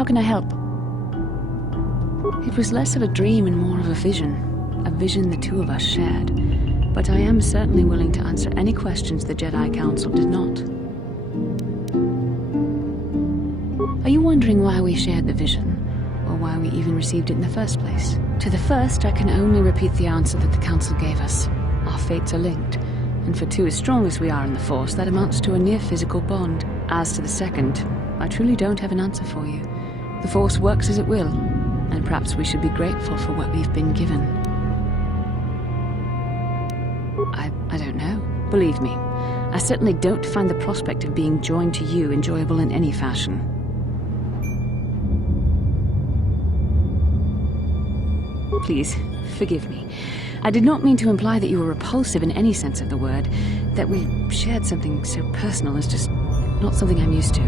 How can I help? It was less of a dream and more of a vision the two of us shared. But I am certainly willing to answer any questions the Jedi Council did not. Are you wondering why we shared the vision, or why we even received it in the first place? To the first, I can only repeat the answer that the Council gave us. Our fates are linked, and for two as strong as we are in the Force, that amounts to a near physical bond. As to the second, I truly don't have an answer for you. The Force works as it will, and perhaps we should be grateful for what we've been given. I don't know. Believe me, I certainly don't find the prospect of being joined to you enjoyable in any fashion. Please, forgive me. I did not mean to imply that you were repulsive in any sense of the word. That we shared something so personal is just not something I'm used to.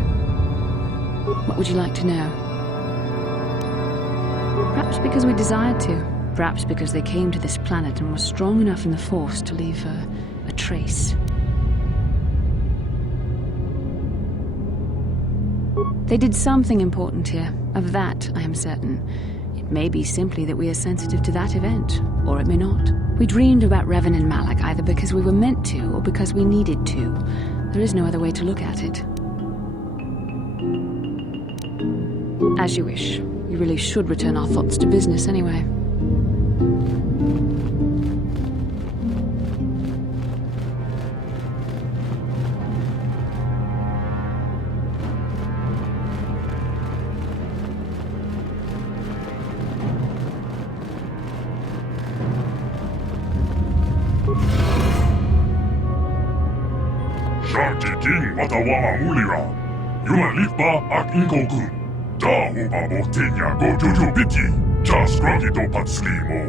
What would you like to know? Perhaps because we desired to. Perhaps because they came to this planet and were strong enough in the Force to leave a trace. They did something important here. Of that, I am certain. It may be simply that we are sensitive to that event, or it may not. We dreamed about Revan and Malak either because we were meant to, or because we needed to. There is no other way to look at it. As you wish. We really should return our thoughts to business anyway. Sharky King Watawama Mulira. Yuan Lipa Ak Inkoku. Da Uba Botinya Go Juju Biti. Just Grogito Patslimo.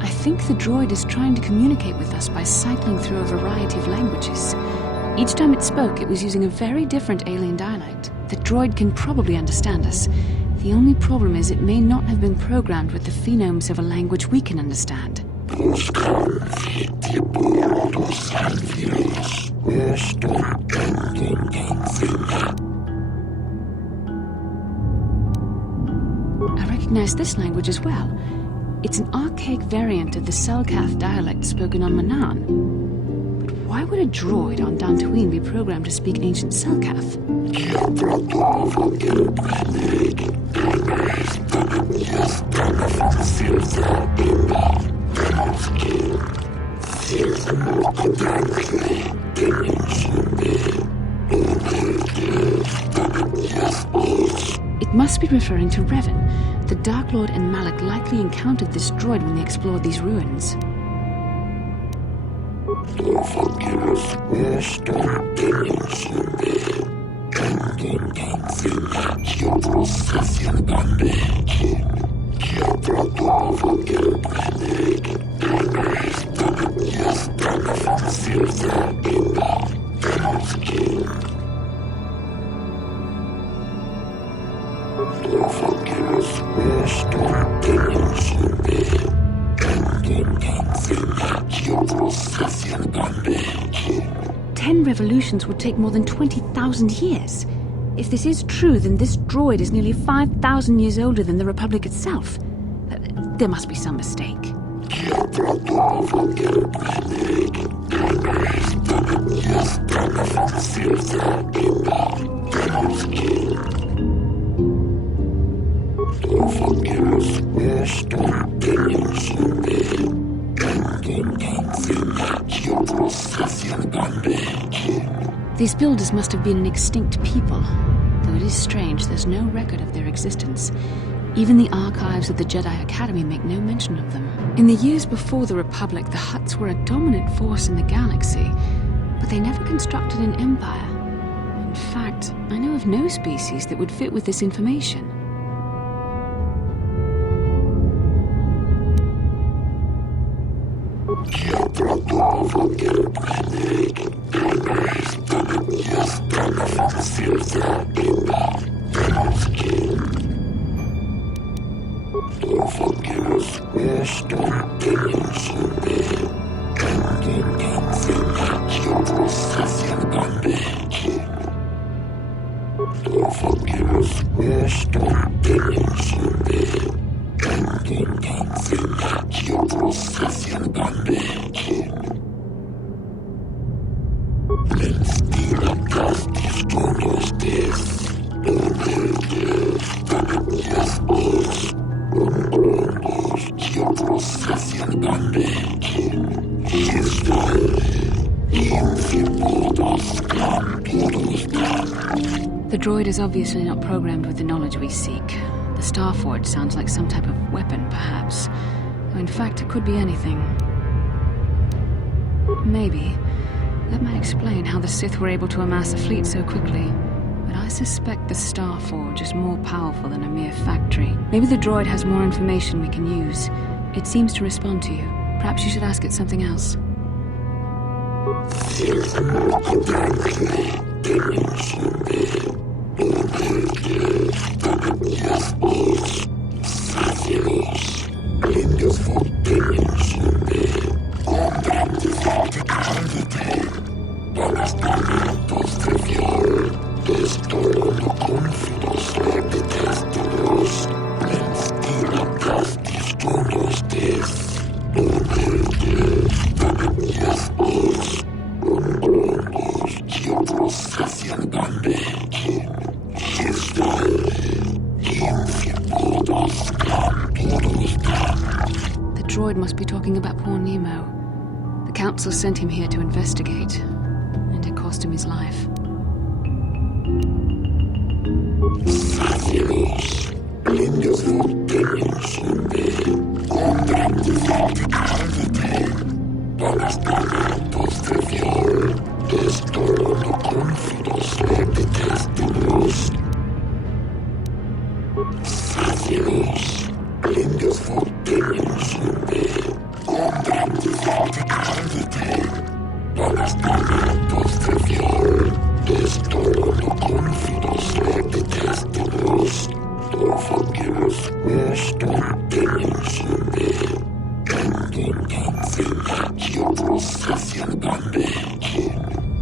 I think the droid is trying to communicate with us by cycling through a variety of languages. Each time it spoke, it was using a very different alien dialect. The droid can probably understand us. The only problem is it may not have been programmed with the phonemes of a language we can understand. I recognize this language as well. It's an archaic variant of the Selkath dialect spoken on Manan. But why would a droid on Dantooine be programmed to speak ancient Selkath? It must be referring to Revan. The Dark Lord and Malak likely encountered this droid when they explored these ruins. Ten revolutions would take more than 20,000 years. If this is true, then this droid is nearly 5,000 years older than the Republic itself. There must be some mistake. These builders must have been an extinct people, though it is strange there's no record of their existence. Even the archives of the Jedi Academy make no mention of them. In the years before the Republic, the Hutts were a dominant force in the galaxy, but they never constructed an empire. In fact, I know of no species that would fit with this information. The droid is obviously not programmed with the knowledge we seek. The Starforge sounds like some type of weapon, perhaps. Or in fact, it could be anything. Maybe. That might explain how the Sith were able to amass a fleet so quickly. But I suspect the Starforge is more powerful than a mere factory. Maybe the droid has more information we can use. It seems to respond to you. Perhaps you should ask it something else. The droid must be talking about poor Nemo. The Council sent him here to investigate, and it cost him his life.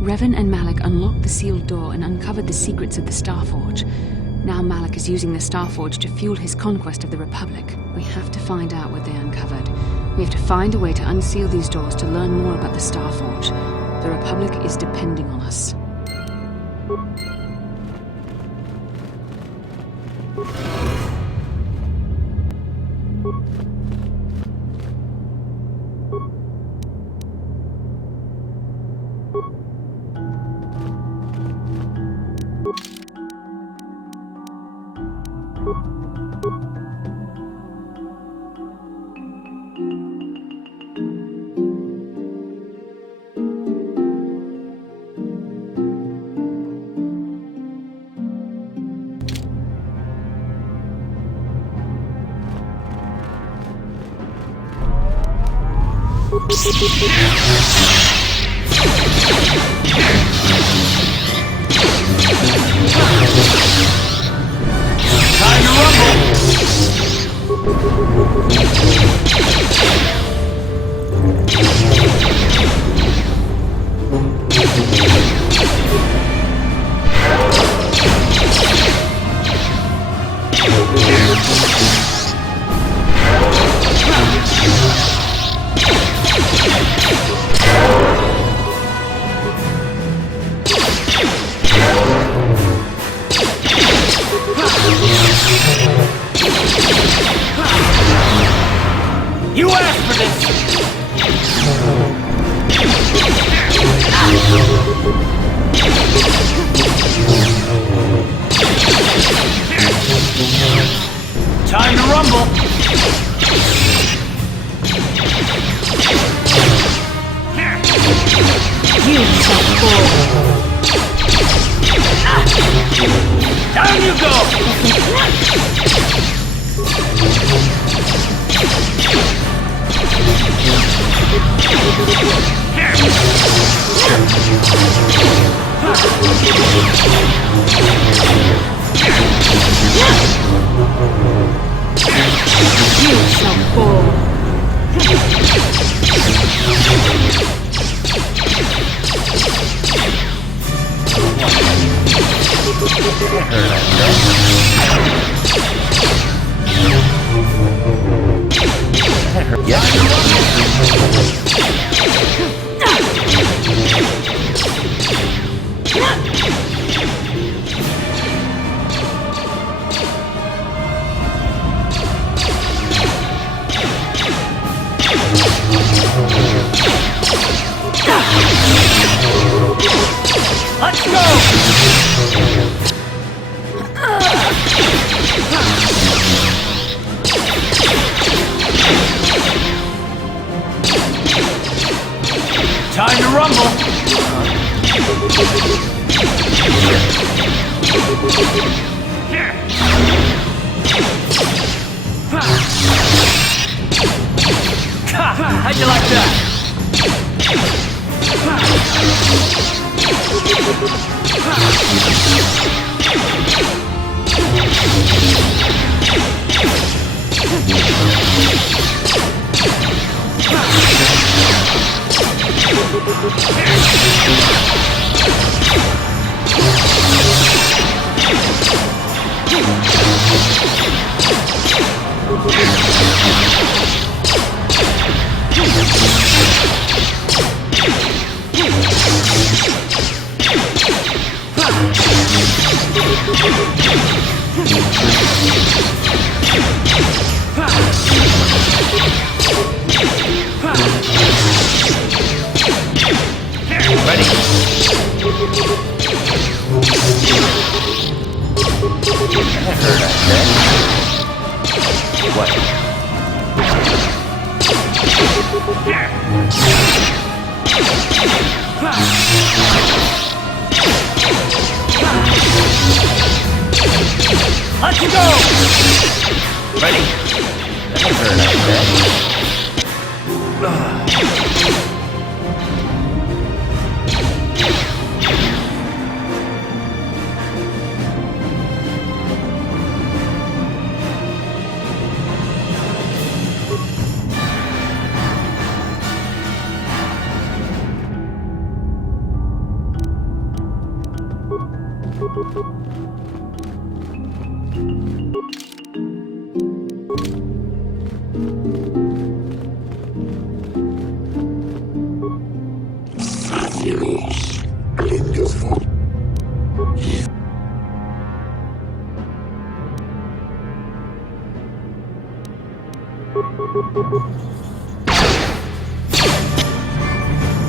Revan and Malak unlocked the sealed door and uncovered the secrets of the Starforge. Now Malak is using the Starforge to fuel his conquest of the Republic. We have to find out what they uncovered. We have to find a way to unseal these doors to learn more about the Starforge. The Republic is depending on us. Time to rumble! You asked for this! Time to rumble! You fool! Down you go! You shall fall. Let's go! Time to rumble! How'd you like that? Let's go! Ready? That hurt,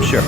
Sure.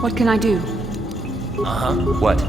What can I do? Uh-huh. What?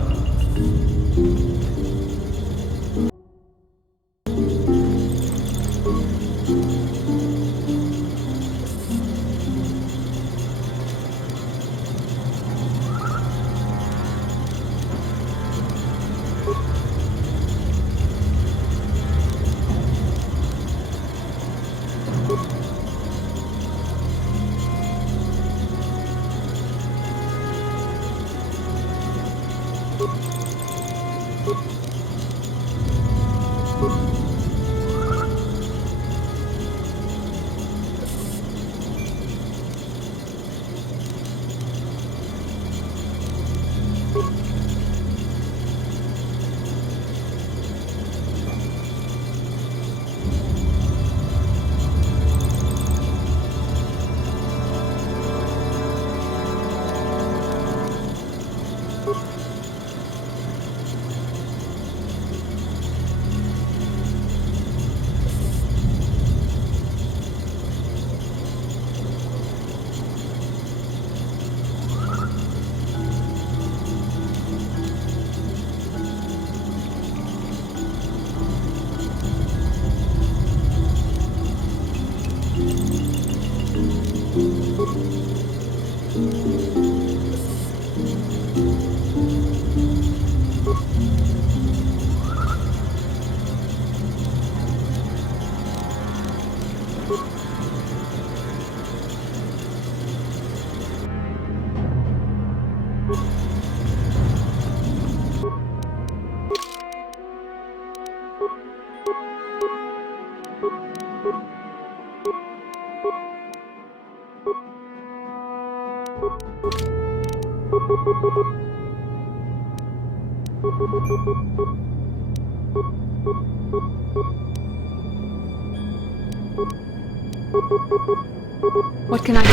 What can I do?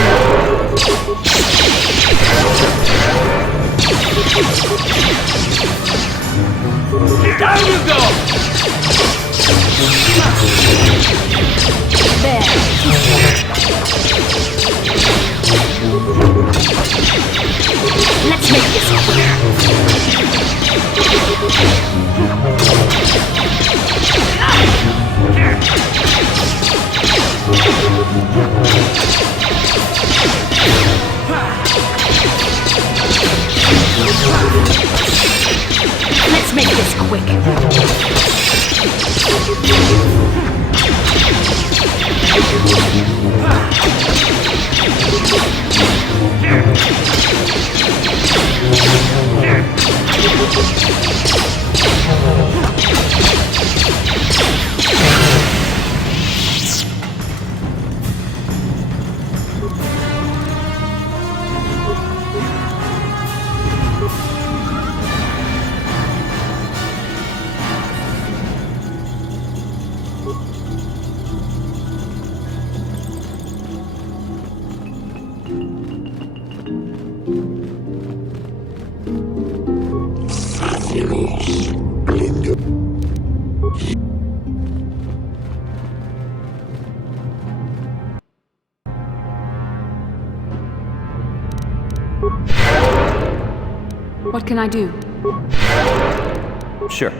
Down you go! There. Let's make this quick. Let's make this quick. What can I do? Sure.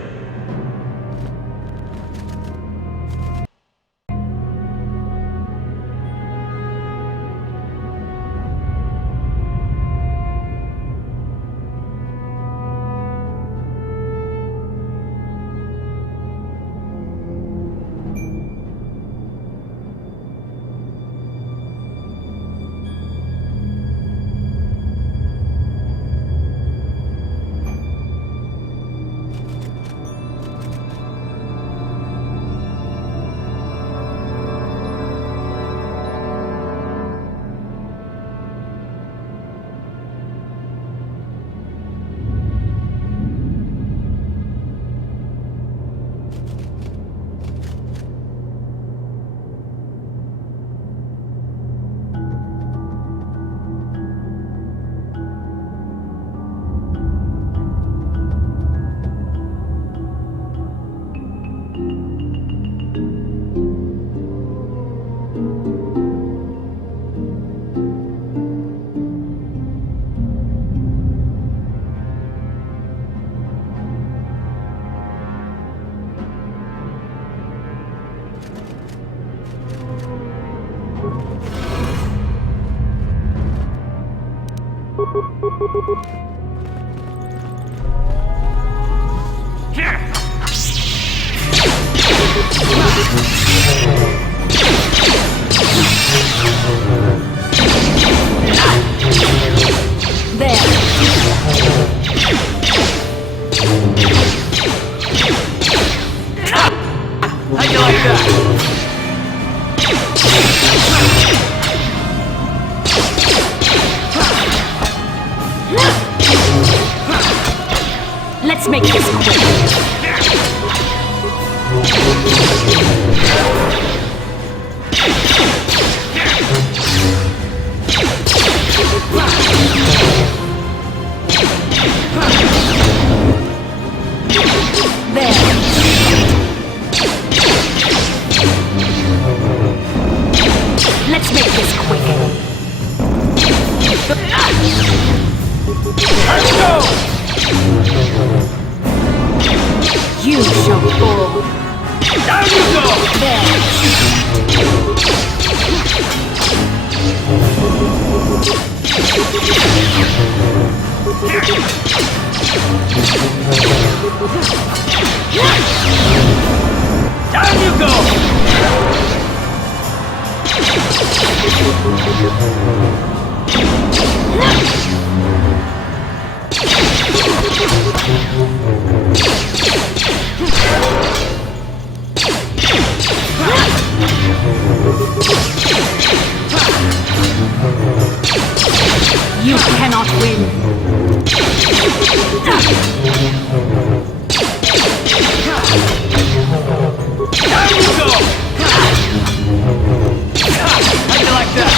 How'd you like that? Let's make this quick. Let's make this quick. Let's go! You shall fall. Down you go! There. Down you go! You cannot win. Down you go! How'd you like that?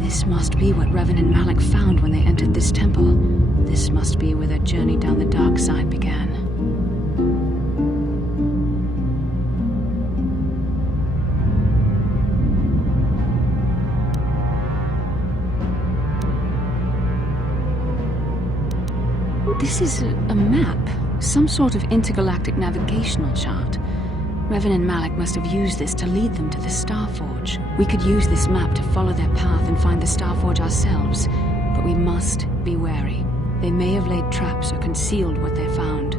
This must be what Revan and Malik found when they entered this temple. This must be where their journey down the dark side began. This is a map, some sort of intergalactic navigational chart. Revan and Malik must have used this to lead them to the Starforge. We could use this map to follow their path and find the Starforge ourselves, but we must be wary. They may have laid traps or concealed what they found.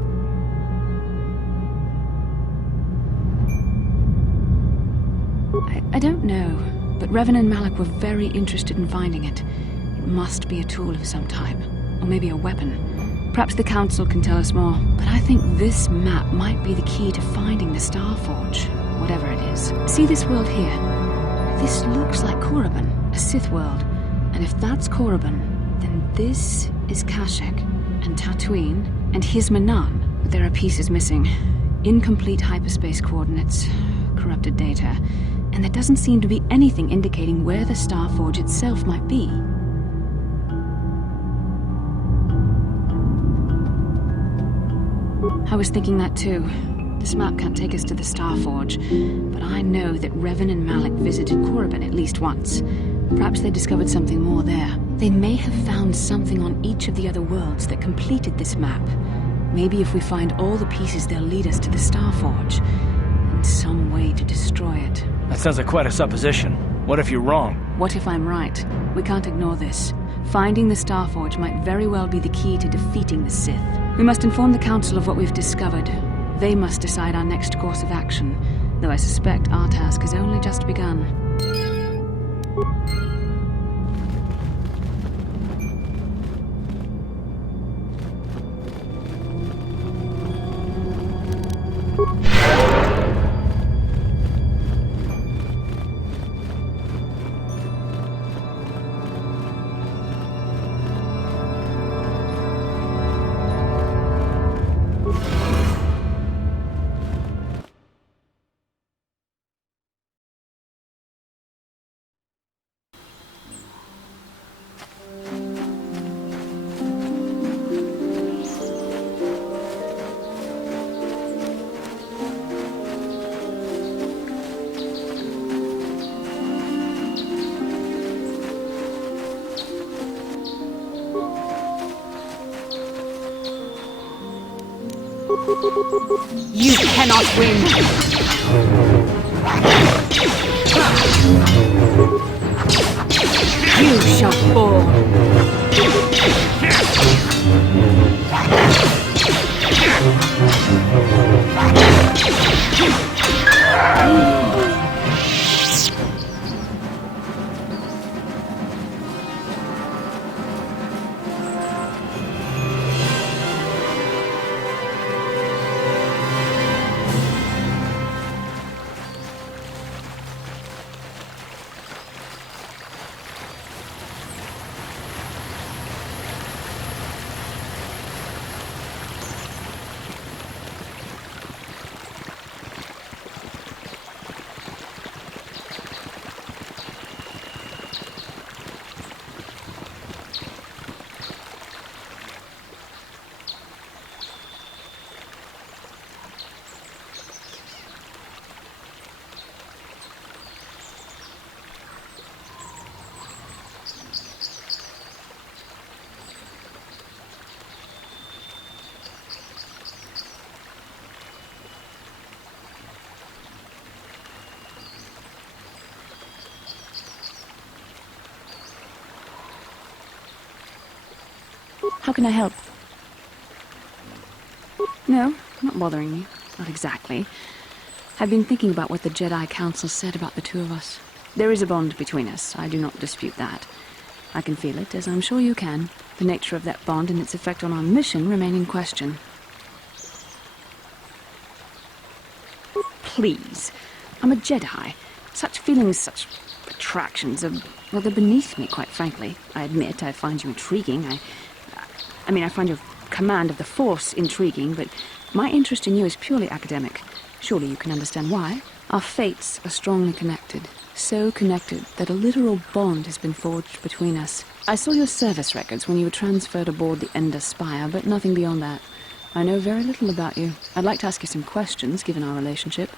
I don't know, but Revan and Malik were very interested in finding it. It must be a tool of some type, or maybe a weapon. Perhaps the Council can tell us more, but I think this map might be the key to finding the Starforge, whatever it is. See this world here? This looks like Korriban, a Sith world. And if that's Korriban, then this is Kashyyyk, and Dantooine, and here's Manaan. But there are pieces missing. Incomplete hyperspace coordinates, corrupted data, and there doesn't seem to be anything indicating where the Starforge itself might be. I was thinking that too. This map can't take us to the Starforge, but I know that Revan and Malik visited Korriban at least once. Perhaps they discovered something more there. They may have found something on each of the other worlds that completed this map. Maybe if we find all the pieces, they'll lead us to the Starforge, and some way to destroy it. That sounds like quite a supposition. What if you're wrong? What if I'm right? We can't ignore this. Finding the Starforge might very well be the key to defeating the Sith. We must inform the Council of what we've discovered. They must decide our next course of action, though I suspect our task has only just begun. You cannot win! You shall fall! How can I help? No, not bothering you. Not exactly. I've been thinking about what the Jedi Council said about the two of us. There is a bond between us. I do not dispute that. I can feel it, as I'm sure you can. The nature of that bond and its effect on our mission remain in question. Please. I'm a Jedi. Such feelings, such attractions are, well, they're beneath me, quite frankly. I admit I find you intriguing. I find your command of the Force intriguing, but my interest in you is purely academic. Surely you can understand why. Our fates are strongly connected. So connected that a literal bond has been forged between us. I saw your service records when you were transferred aboard the Ender Spire, but nothing beyond that. I know very little about you. I'd like to ask you some questions, given our relationship.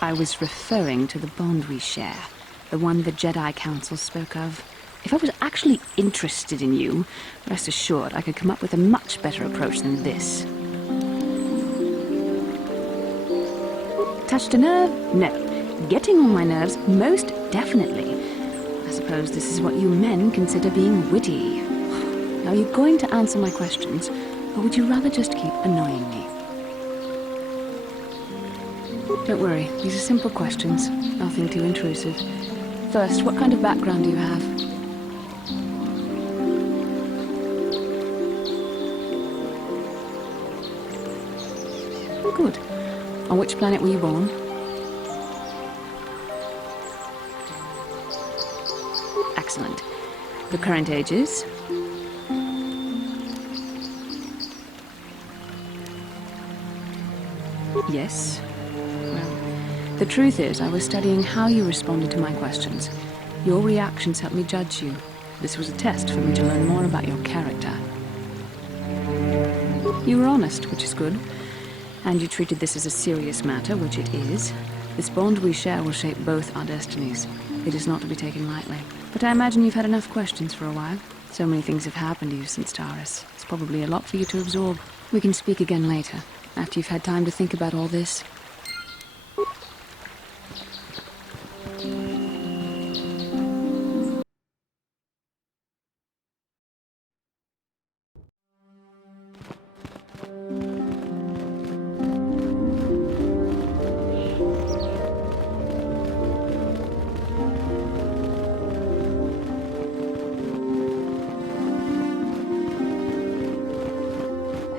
I was referring to the bond we share, the one the Jedi Council spoke of. If I was actually interested in you, rest assured I could come up with a much better approach than this. Touched a nerve? No. Getting on my nerves? Most definitely. I suppose this is what you men consider being witty. Are you going to answer my questions, or would you rather just keep annoying me? Don't worry, these are simple questions. Nothing too intrusive. First, what kind of background do you have? Good. On which planet were you born? Excellent. The current age is? Yes. Well, the truth is, I was studying how you responded to my questions. Your reactions helped me judge you. This was a test for me to learn more about your character. You were honest, which is good. And you treated this as a serious matter, which it is. This bond we share will shape both our destinies. It is not to be taken lightly. But I imagine you've had enough questions for a while. So many things have happened to you since Taris. It's probably a lot for you to absorb. We can speak again later, after you've had time to think about all this.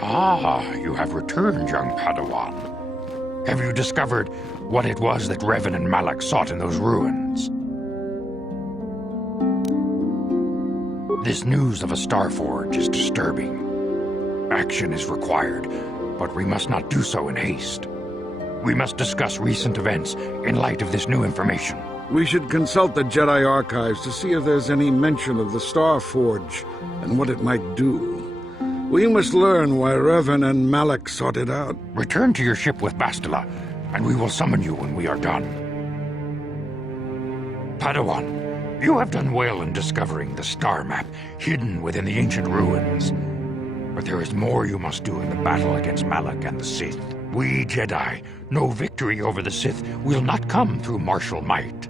Ah, you have returned, young Padawan. Have you discovered what it was that Revan and Malak sought in those ruins? This news of a Starforge is disturbing. Action is required, but we must not do so in haste. We must discuss recent events in light of this new information. We should consult the Jedi archives to see if there's any mention of the Starforge and what it might do. We must learn why Revan and Malak sought it out. Return to your ship with Bastila, and we will summon you when we are done. Padawan, you have done well in discovering the star map hidden within the ancient ruins. But there is more you must do in the battle against Malak and the Sith. We Jedi know victory over the Sith will not come through martial might.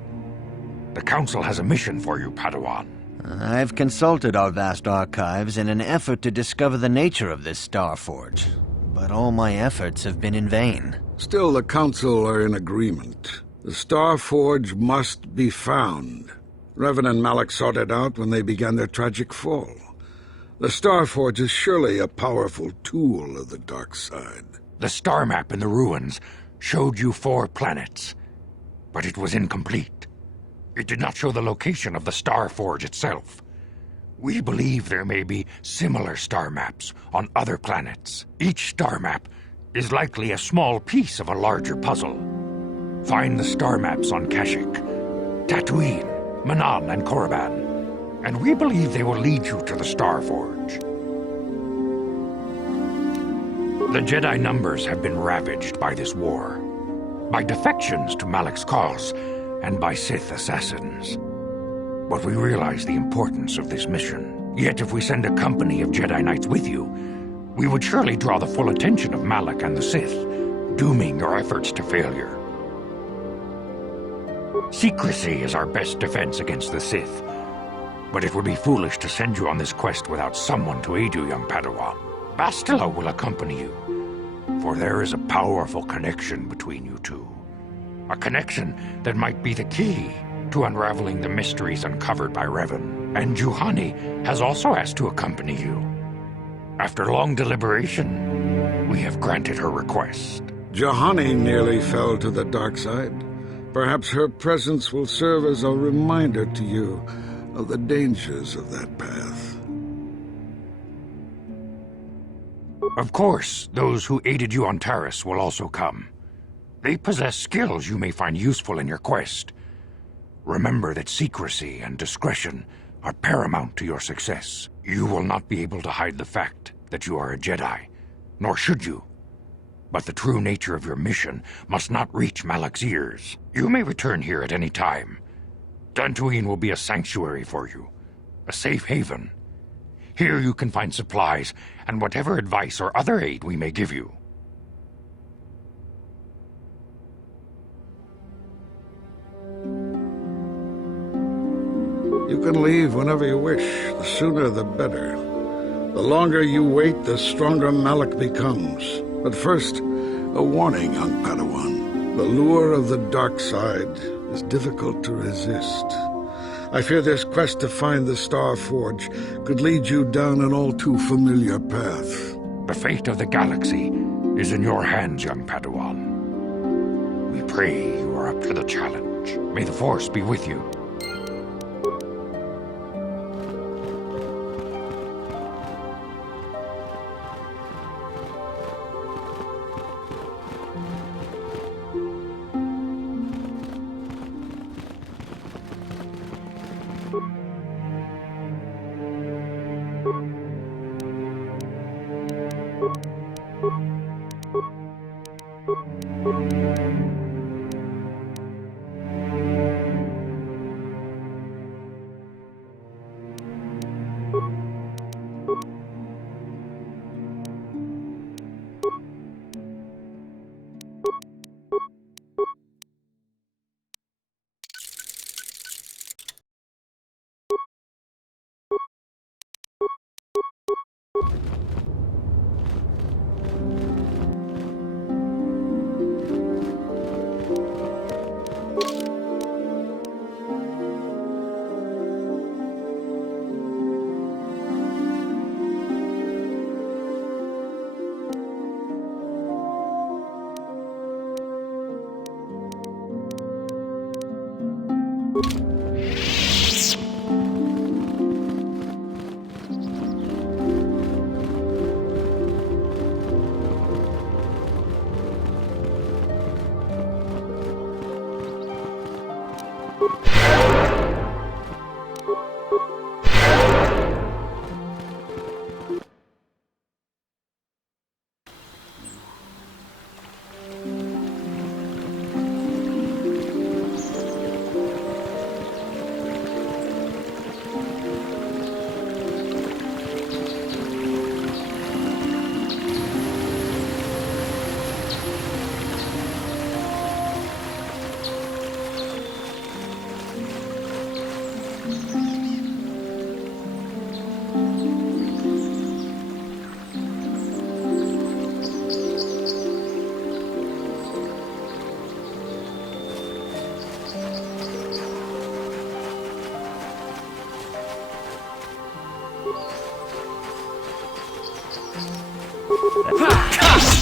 The Council has a mission for you, Padawan. I've consulted our vast archives in an effort to discover the nature of this Starforge, but all my efforts have been in vain. Still, the Council are in agreement. The Starforge must be found. Revan and Malak sought it out when they began their tragic fall. The Starforge is surely a powerful tool of the dark side. The star map in the ruins showed you 4 planets, but it was incomplete. It did not show the location of the Starforge itself. We believe there may be similar star maps on other planets. Each star map is likely a small piece of a larger puzzle. Find the star maps on Kashyyyk, Dantooine, Manan, and Korriban, and we believe they will lead you to the Starforge. The Jedi numbers have been ravaged by this war, by defections to Malak's cause, and by Sith assassins. But we realize the importance of this mission. Yet if we send a company of Jedi Knights with you, we would surely draw the full attention of Malak and the Sith, dooming your efforts to failure. Secrecy is our best defense against the Sith. But it would be foolish to send you on this quest without someone to aid you, young Padawan. Bastila will accompany you, for there is a powerful connection between you two. A connection that might be the key to unraveling the mysteries uncovered by Revan. And Juhani has also asked to accompany you. After long deliberation, we have granted her request. Juhani nearly fell to the dark side. Perhaps her presence will serve as a reminder to you of the dangers of that path. Of course, those who aided you on Taris will also come. They possess skills you may find useful in your quest. Remember that secrecy and discretion are paramount to your success. You will not be able to hide the fact that you are a Jedi, nor should you. But the true nature of your mission must not reach Malak's ears. You may return here at any time. Dantooine will be a sanctuary for you, a safe haven. Here you can find supplies and whatever advice or other aid we may give you. You can leave whenever you wish. The sooner the better. The longer you wait, the stronger Malak becomes. But first, a warning, young Padawan. The lure of the dark side is difficult to resist. I fear this quest to find the Star Forge could lead you down an all too familiar path. The fate of the galaxy is in your hands, young Padawan. We pray you are up to the challenge. May the Force be with you.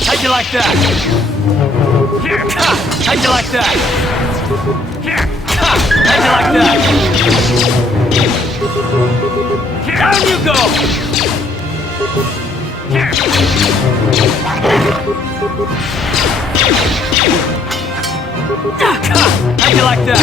How'd you like that? How'd you like that? How'd you like that? Down you go! How'd you like that?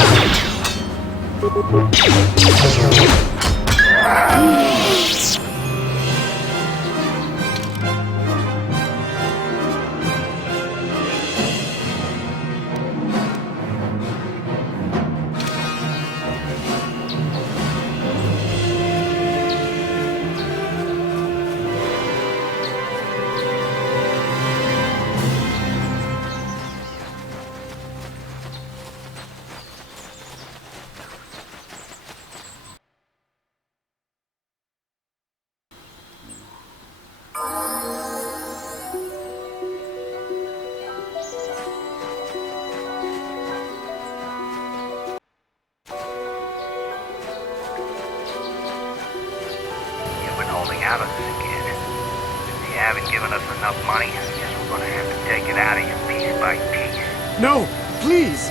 haven't given us enough money. I guess we're gonna have to take it out of you piece by piece. No, please!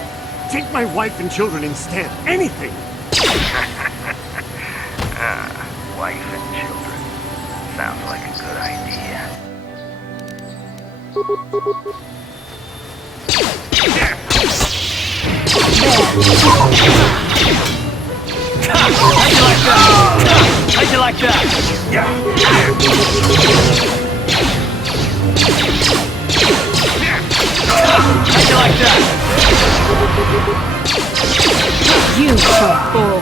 Take my wife and children instead. Anything! Wife and children. Sounds like a good idea. How'd you like that? Yeah. How'd you like that? You shall fall.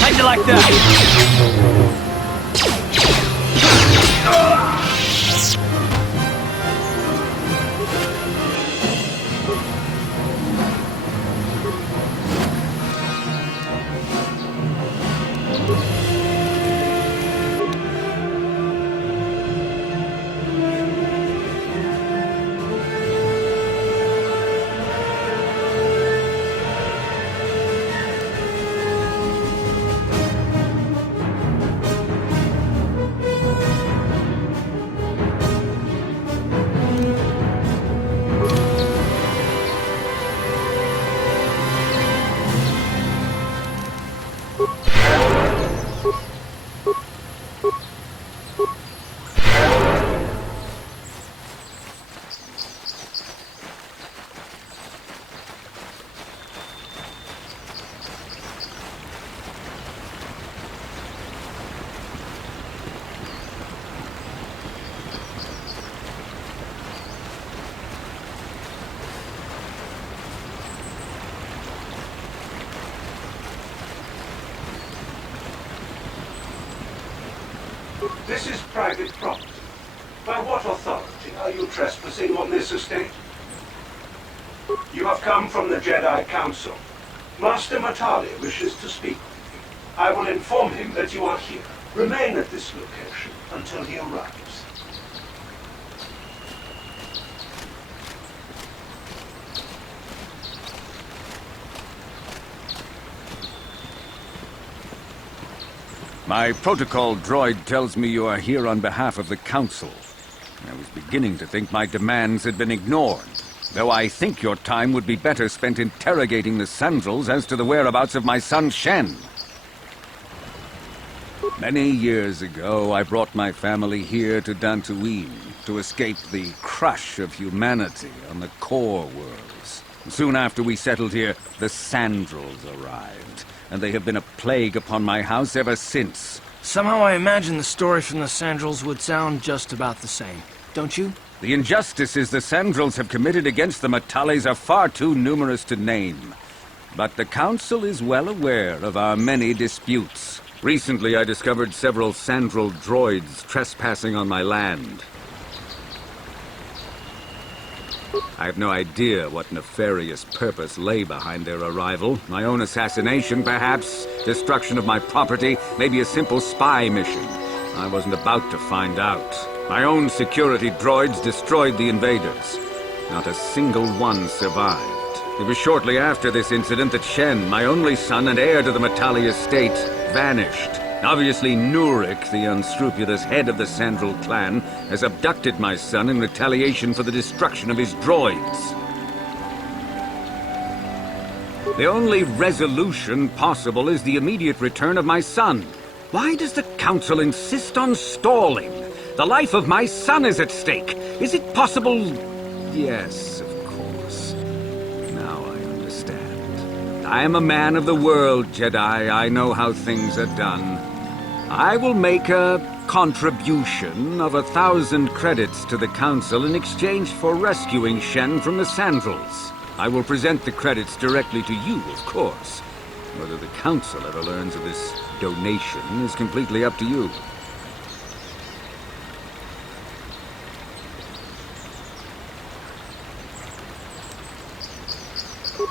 How'd you like that? This is private property. By what authority are you trespassing on this estate? You have come from the Jedi Council. Master Matali wishes to speak with you. I will inform him that you are here. Remain at this location until he arrives. My protocol droid tells me you are here on behalf of the Council. I was beginning to think my demands had been ignored, though I think your time would be better spent interrogating the Sandals as to the whereabouts of my son Shen. Many years ago, I brought my family here to Dantooine to escape the crush of humanity on the core worlds. Soon after we settled here, the Sandals arrived, and they have been a plague upon my house ever since. Somehow I imagine the story from the Sandals would sound just about the same, don't you? The injustices the Sandals have committed against the Matalis are far too numerous to name. But the Council is well aware of our many disputes. Recently I discovered several Sandral droids trespassing on my land. I have no idea what nefarious purpose lay behind their arrival. My own assassination, perhaps. Destruction of my property. Maybe a simple spy mission. I wasn't about to find out. My own security droids destroyed the invaders. Not a single one survived. It was shortly after this incident that Shen, my only son and heir to the Matali estate, vanished. Obviously, Nurik, the unscrupulous head of the Sandral clan, has abducted my son in retaliation for the destruction of his droids. The only resolution possible is the immediate return of my son. Why does the Council insist on stalling? The life of my son is at stake. Is it possible? Yes, of course. Now I understand. I am a man of the world, Jedi. I know how things are done. I will make a contribution of 1,000 credits to the Council in exchange for rescuing Shen from the Sandals. I will present the credits directly to you, of course. Whether the Council ever learns of this donation is completely up to you.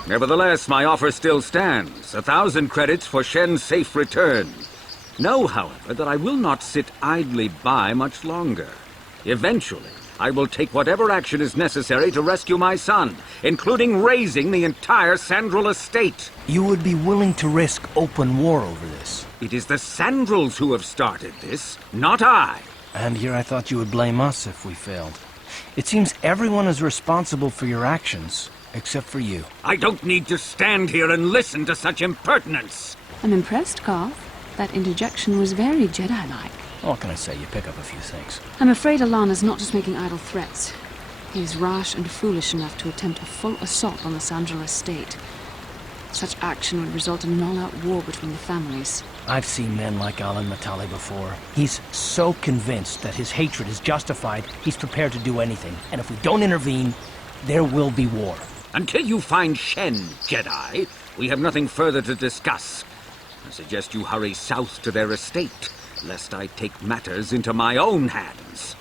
Nevertheless, my offer still stands. 1,000 credits for Shen's safe return. Know, however, that I will not sit idly by much longer. Eventually, I will take whatever action is necessary to rescue my son, including raising the entire Sandral estate. You would be willing to risk open war over this? It is the Sandrals who have started this, not I. And here I thought you would blame us if we failed. It seems everyone is responsible for your actions, except for you. I don't need to stand here and listen to such impertinence. I'm impressed, Carl. That interjection was very Jedi-like. What can I say? You pick up a few things. I'm afraid Alana's not just making idle threats. He is rash and foolish enough to attempt a full assault on the Sandral estate. Such action would result in an all-out war between the families. I've seen men like Alan Matale before. He's so convinced that his hatred is justified, he's prepared to do anything. And if we don't intervene, there will be war. Until you find Shen, Jedi, we have nothing further to discuss. I suggest you hurry south to their estate, lest I take matters into my own hands.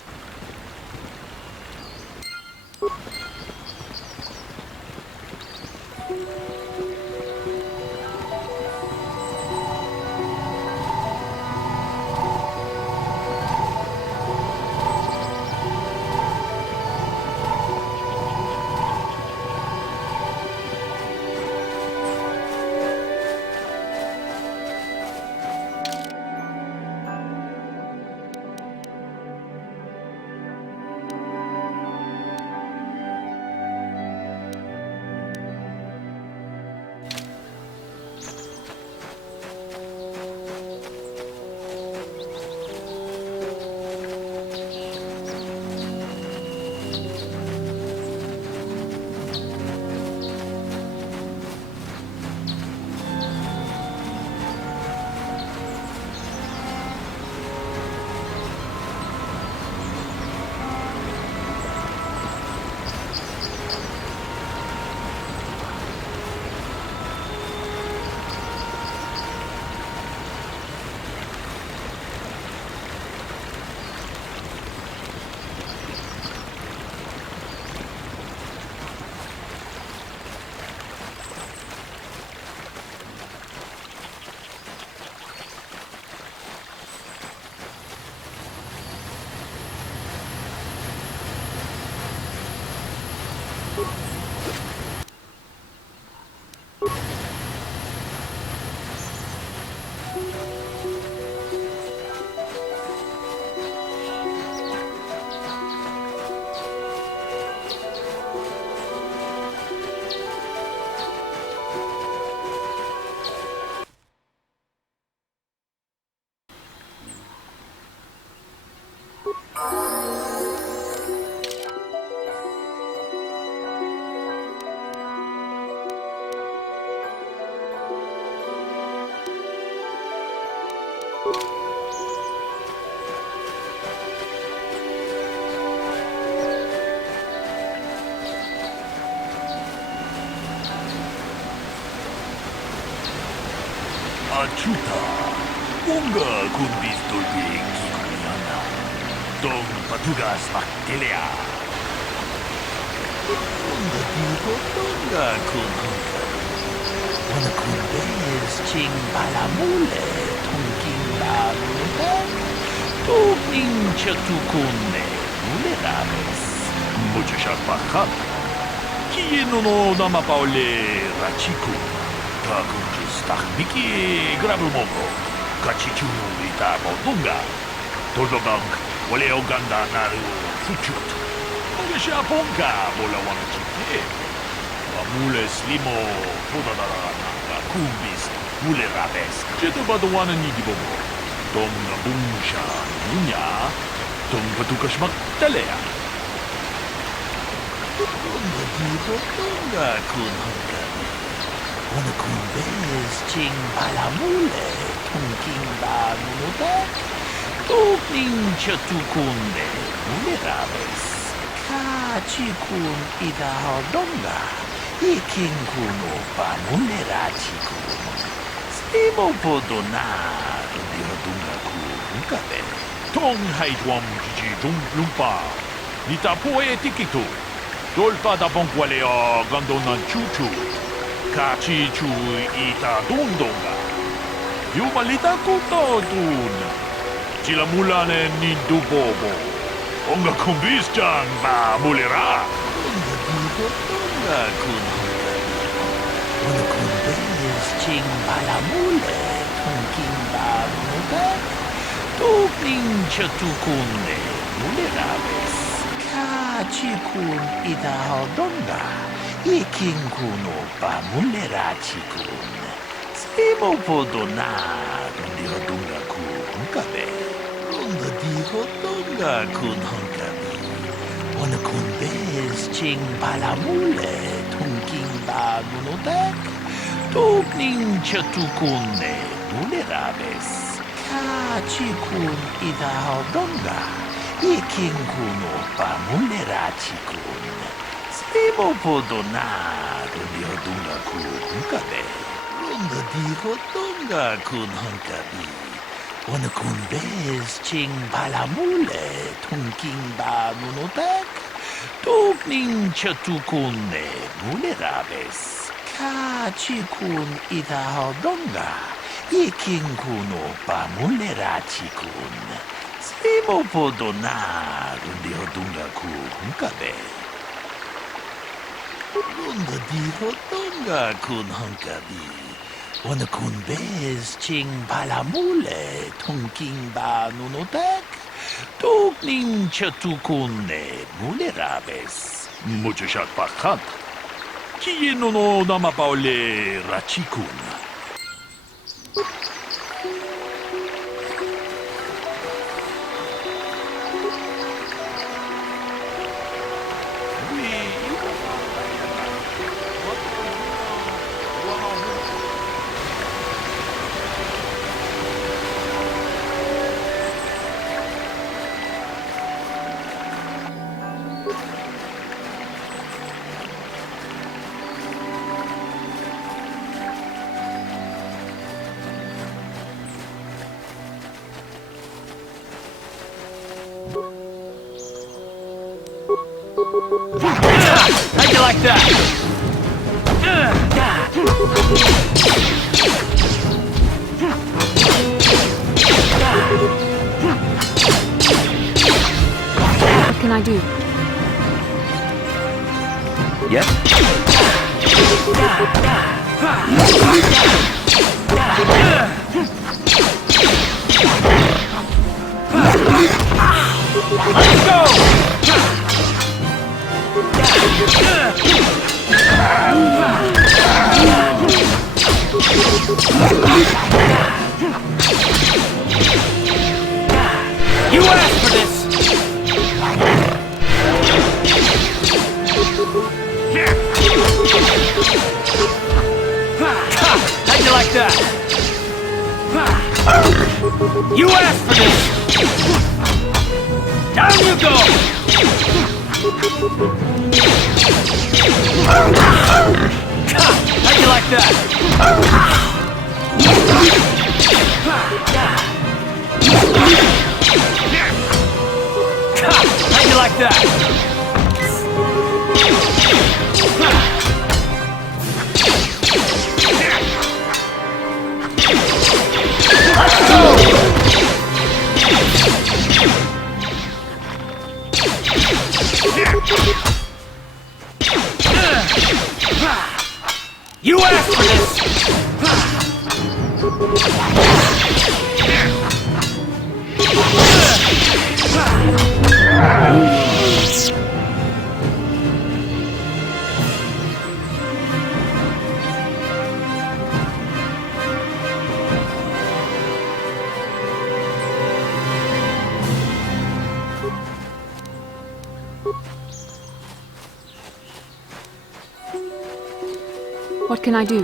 Achuta, unga kun bistolpi kikuyana. Dong patugas maktelea. Unga dito, unga kun hunka. Wana kun bez ching balamule, tongking balule. Tongking chatukunne, mule rames. Mucho shakpakat. Kieno no namapaule rachiku. Takunjus tahmiki grabumogo. Kachichu ita bodunga. Toldogang wale oganda naru fuchut. Magasha ponga bola wana chite. Amule slimo podadara nanga kumbis mule rabes. Jeto badowana nigibogo. Tonga bungsha ninya. Tong patukas magtalea. Tonga dito tonga kun hanggan. Wana kun bez ching balamule. Tongking banuda. Tongking chatukunde. Mule rabes. Kachikun ida hodonga. Iking kuno panule rachikun. Stimo podonar di hodunga kunkabe. Tong haidwam jiji jung lumpa. Nita poe tikitu. Dolpa da bonkwalea gandonan chuchu. Kachi chu ita dundonga. Yumalita kuto dun. Chilamulane ni dubobo. Onga kumbisjang ba mulira. Onga kumbes ching balamule tungking ba mube. Tupning chatukunde mulirabes. Kachikun idahaldonga. Iking kuno ba mulera chikun. Simo podona rundio dunga kunkabe. Runga diho dunga kunkabe. Ona kunbes ching palamule tungking ba gunodek. Tupning chatukunne mulerabes. Kachikun idahaldonga. Iking kuno ba mulera chikun. Simo podona rundio dunga kunkabe. Runga diho dunga kunkabe. Ona kunbes ching palamule tungking ba nunodek. Tupning chatukunne mulerabes. Kachikun idahaldonga. Iking kuno ba mulera chikun. Simo podona rundio dunga kunkabe. Runga diho dunga kunkabe. Ona kunbes ching palamule tungking ba nunodek. Tupning chatukunne mulerabes. Muchashat pakat. Kieno no namapaule rachikun. How'd you like that? What can I do? Yes? Let's go! You asked for this! How'd you like that? You asked for this! Down you go! How'd you like that? How'd you like that? Let's go! You asked for this! What can I do?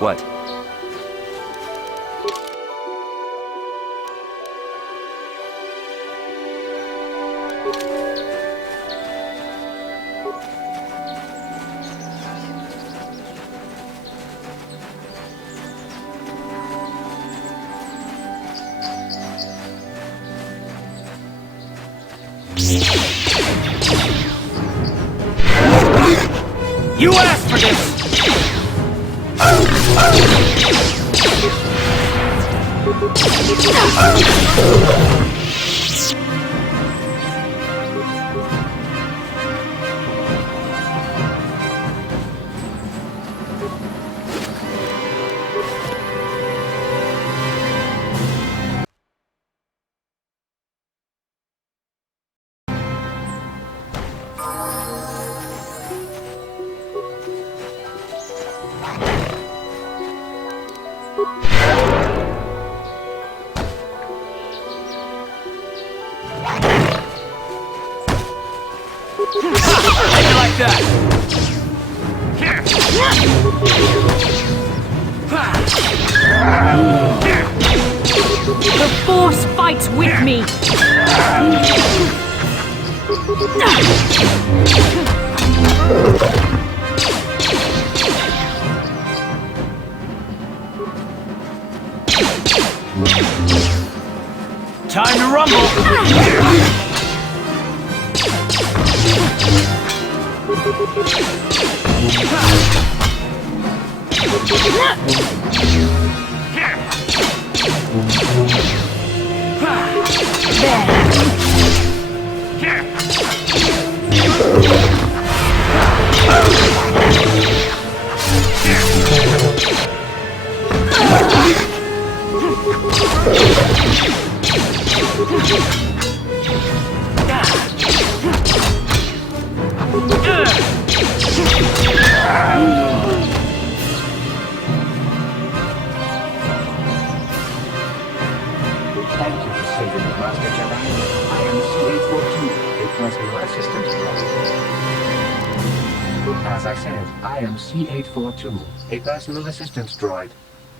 What? You asked for this! How you like that? The Force fights with me! Time to rumble! Thank you for saving me, Master Jedi. I am C842, a personal assistant droid. As I said, I am C842, a personal assistance droid.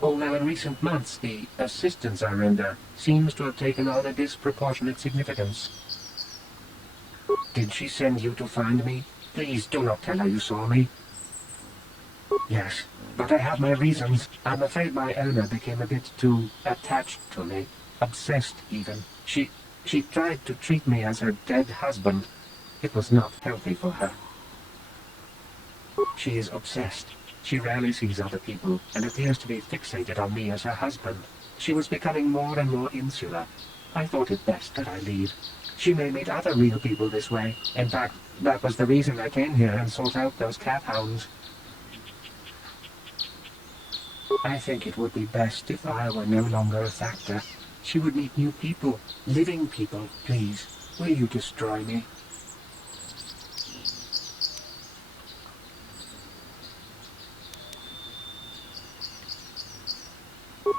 Although in recent months, the assistance I render seems to have taken on a disproportionate significance. Did she send you to find me? Please do not tell her you saw me. Yes, but I have my reasons. I'm afraid my owner became a bit too attached to me. Obsessed, even. She tried to treat me as her dead husband. It was not healthy for her. She is obsessed. She rarely sees other people, and appears to be fixated on me as her husband. She was becoming more and more insular. I thought it best that I leave. She may meet other real people this way. In fact, that was the reason I came here and sought out those cat hounds. I think it would be best if I were no longer a factor. She would meet new people, living people. Please, will you destroy me?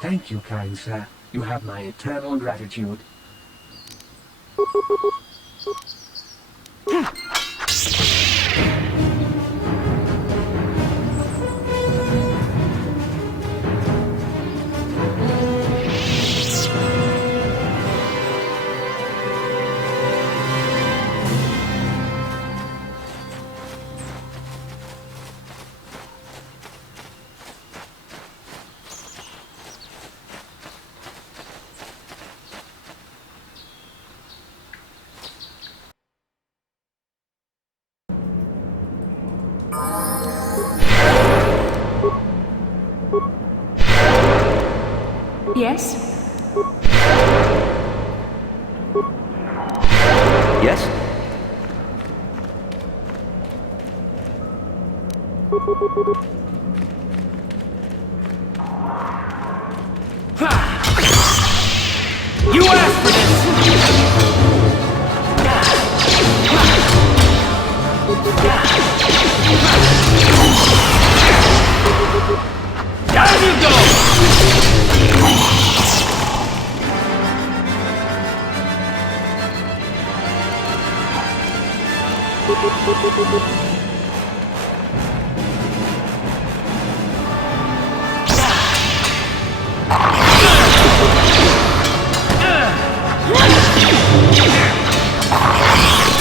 Thank you, kind sir. You have my eternal gratitude. Yes? Yes? You asked for Down you go!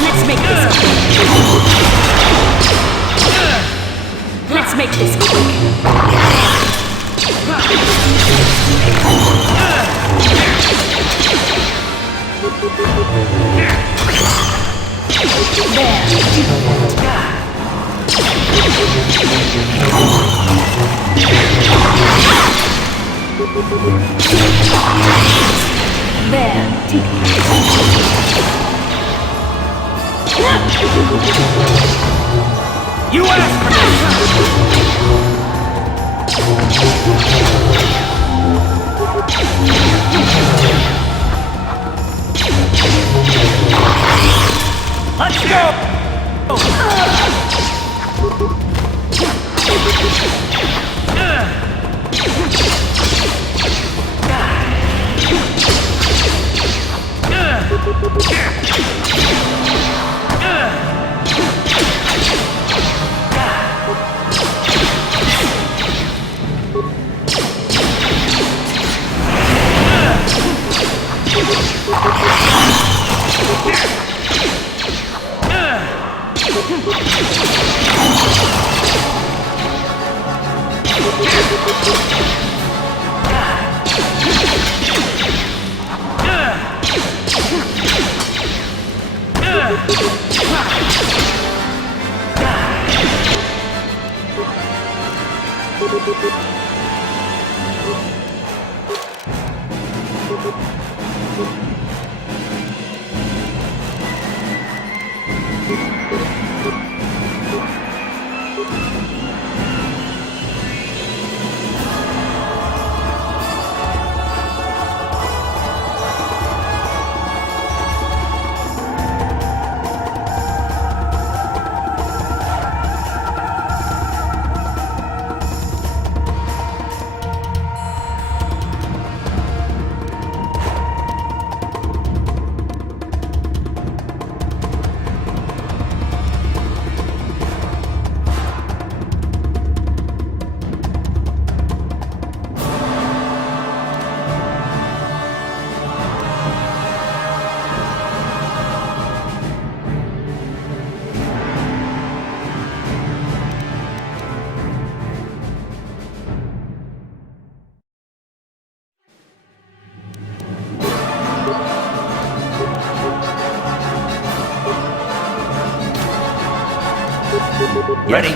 Let's make this Let's make this quick. There. There, take You asked for this! Let's go! Ready?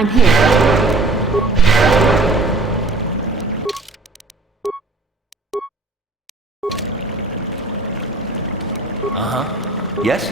I'm here. Uh-huh. Yes?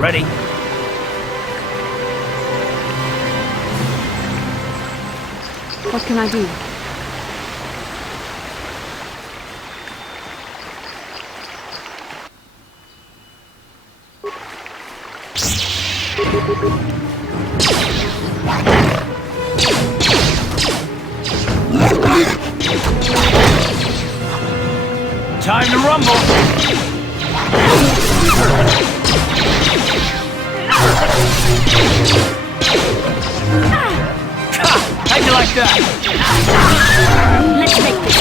Ready? What can I do? Time to rumble! How'd you like that? Let's make this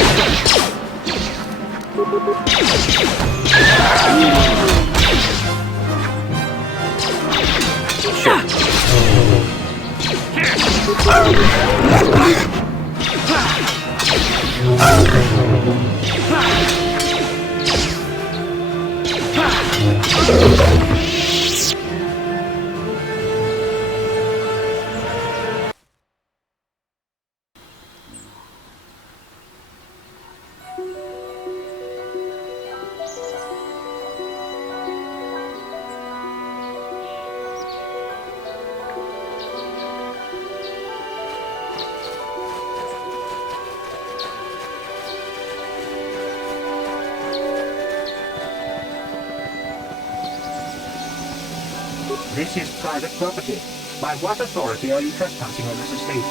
This is private property. By what authority are you trespassing on this estate?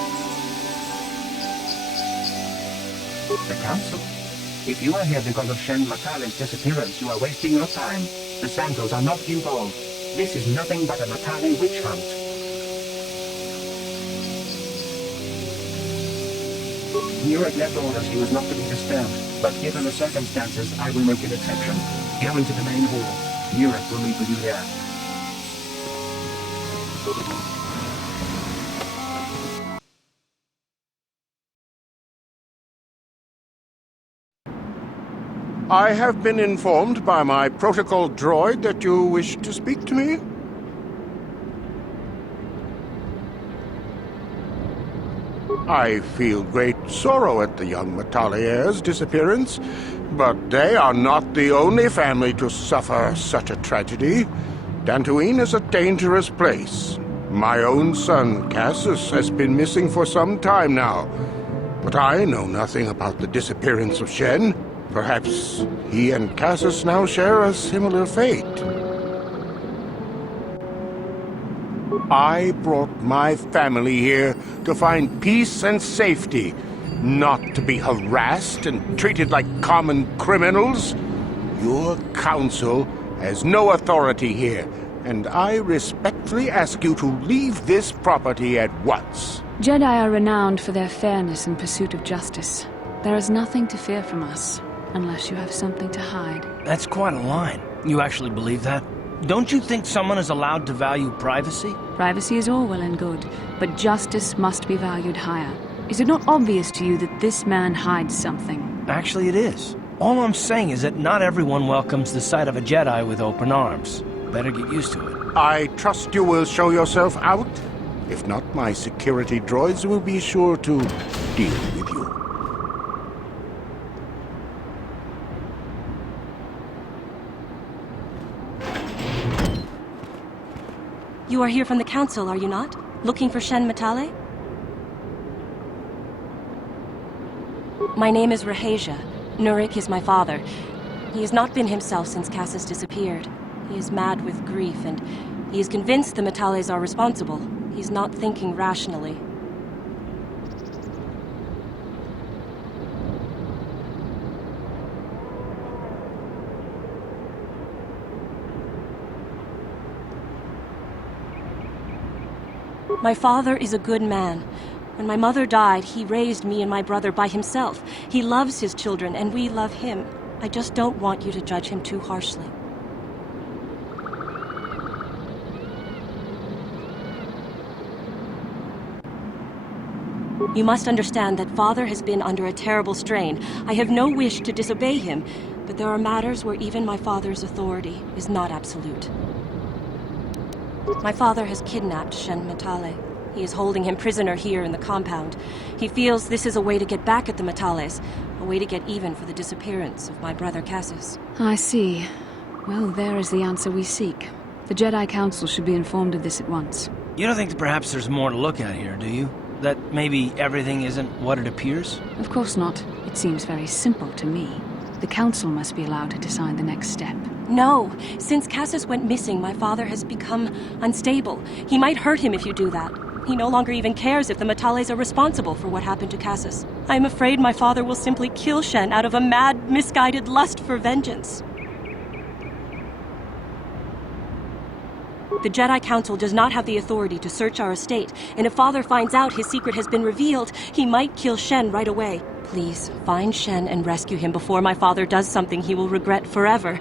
The council. If you are here because of Shen Matale's disappearance, you are wasting your time. The Santos are not involved. This is nothing but a Matale witch hunt. Nurek left orders he was not to be disturbed, but given the circumstances, I will make an exception. Go into the main hall. Nurek will meet with you there. I have been informed by my protocol droid that you wish to speak to me. I feel great sorrow at the young Matale heirs' disappearance, but they are not the only family to suffer such a tragedy. Dantooine is a dangerous place. My own son, Cassius, has been missing for some time now, but I know nothing about the disappearance of Shen. Perhaps he and Cassius now share a similar fate. I brought my family here to find peace and safety, not to be harassed and treated like common criminals. Your council has no authority here, and I respectfully ask you to leave this property at once. Jedi are renowned for their fairness and pursuit of justice. There is nothing to fear from us, unless you have something to hide. That's quite a line. You actually believe that? Don't you think someone is allowed to value privacy? Privacy is all well and good, but justice must be valued higher. Is it not obvious to you that this man hides something? Actually, it is. All I'm saying is that not everyone welcomes the sight of a Jedi with open arms. Better get used to it. I trust you will show yourself out. If not, my security droids will be sure to deal with you. You are here from the council, are you not? Looking for Shen Matale? My name is Rahasia. Nurek is my father. He has not been himself since Cassius disappeared. He is mad with grief, and he is convinced the Matales are responsible. He's not thinking rationally. My father is a good man. When my mother died, he raised me and my brother by himself. He loves his children, and we love him. I just don't want you to judge him too harshly. You must understand that Father has been under a terrible strain. I have no wish to disobey him, but there are matters where even my father's authority is not absolute. My father has kidnapped Shen Matale. He is holding him prisoner here in the compound. He feels this is a way to get back at the Matales. A way to get even for the disappearance of my brother Cassius. I see. Well, there is the answer we seek. The Jedi Council should be informed of this at once. You don't think that perhaps there's more to look at here, do you? That maybe everything isn't what it appears? Of course not. It seems very simple to me. The Council must be allowed to decide the next step. No. Since Cassius went missing, my father has become unstable. He might hurt him if you do that. He no longer even cares if the Metales are responsible for what happened to Cassius. I am afraid my father will simply kill Shen out of a mad, misguided lust for vengeance. The Jedi Council does not have the authority to search our estate, and if Father finds out his secret has been revealed, he might kill Shen right away. Please, find Shen and rescue him before my father does something he will regret forever.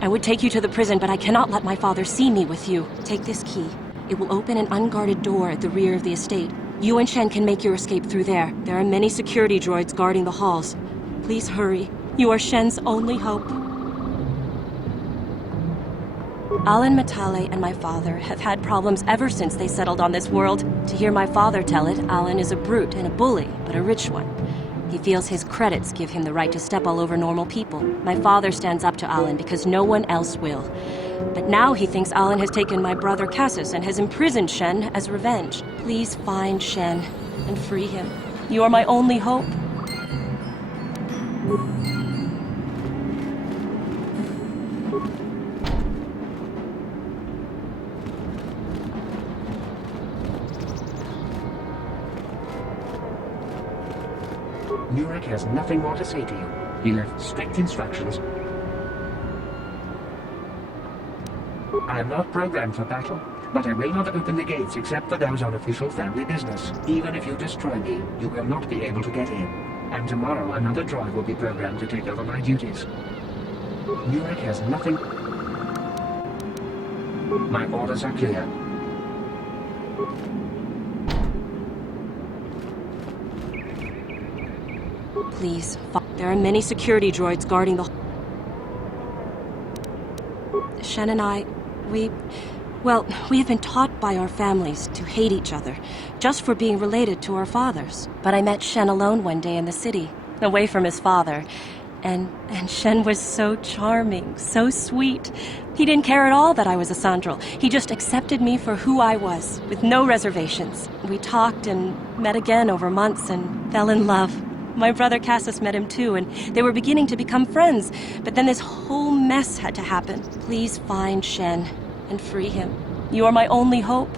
I would take you to the prison, but I cannot let my father see me with you. Take this key. It will open an unguarded door at the rear of the estate. You and Shen can make your escape through there. There are many security droids guarding the halls. Please hurry. You are Shen's only hope. Alan Matale and my father have had problems ever since they settled on this world. To hear my father tell it, Alan is a brute and a bully, but a rich one. He feels his credits give him the right to step all over normal people. My father stands up to Alan because no one else will. But now he thinks Alan has taken my brother Cassius and has imprisoned Shen as revenge. Please find Shen and free him. You are my only hope. Nurek has nothing more to say to you. He left strict instructions. I am not programmed for battle, but I will not open the gates except for those on official family business. Even if you destroy me, you will not be able to get in. And tomorrow another droid will be programmed to take over my duties. Nurek has nothing... My orders are clear. Please. There are many security droids guarding the... Shen and I, we have been taught by our families to hate each other, just for being related to our fathers. But I met Shen alone one day in the city, away from his father. And Shen was so charming, so sweet. He didn't care at all that I was a Sandral. He just accepted me for who I was, with no reservations. We talked and met again over months and fell in love. My brother Cassius met him too, and they were beginning to become friends. But then this whole mess had to happen. Please find Shen and free him. You are my only hope.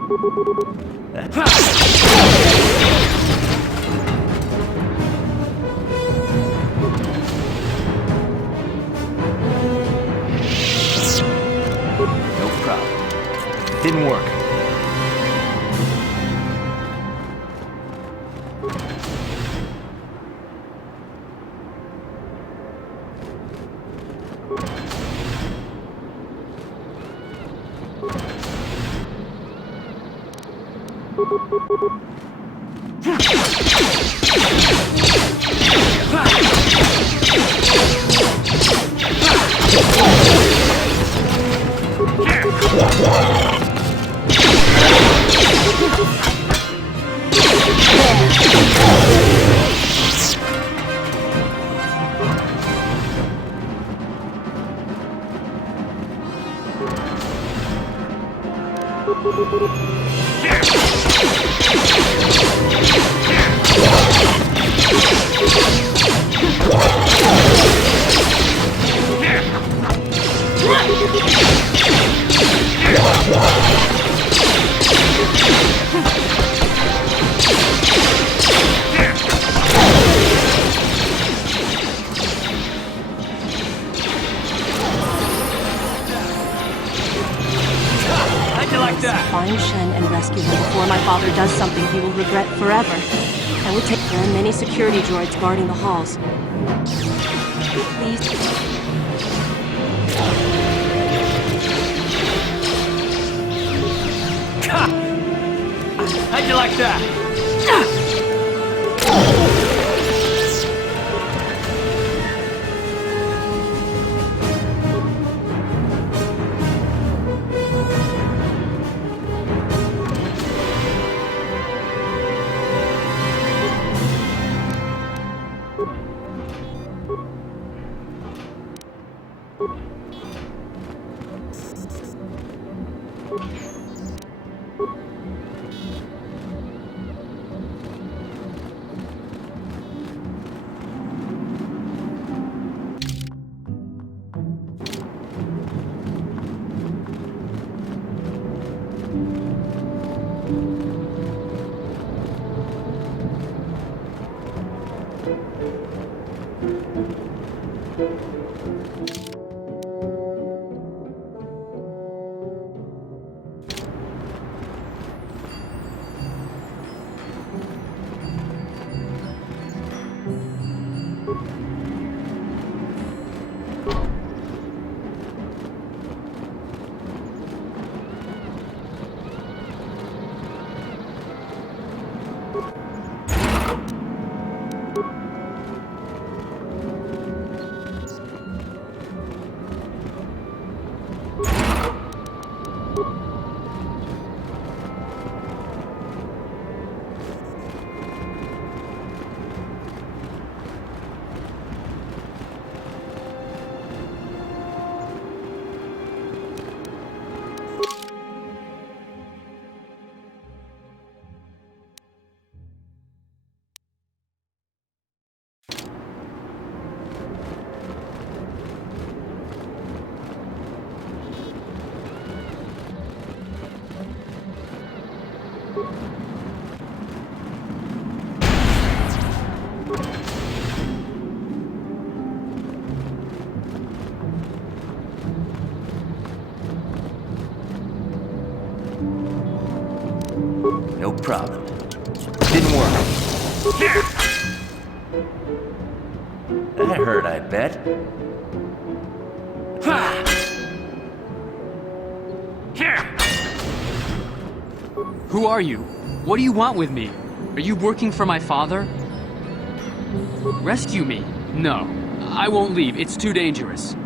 No problem. Didn't work. Find Shen and rescue him before my father does something he will regret forever. I will take care of many security droids guarding the halls. Please. How'd you like that? No problem. Didn't work. That hurt, I bet. Who are you? What do you want with me? Are you working for my father? Rescue me? No. I won't leave. It's too dangerous.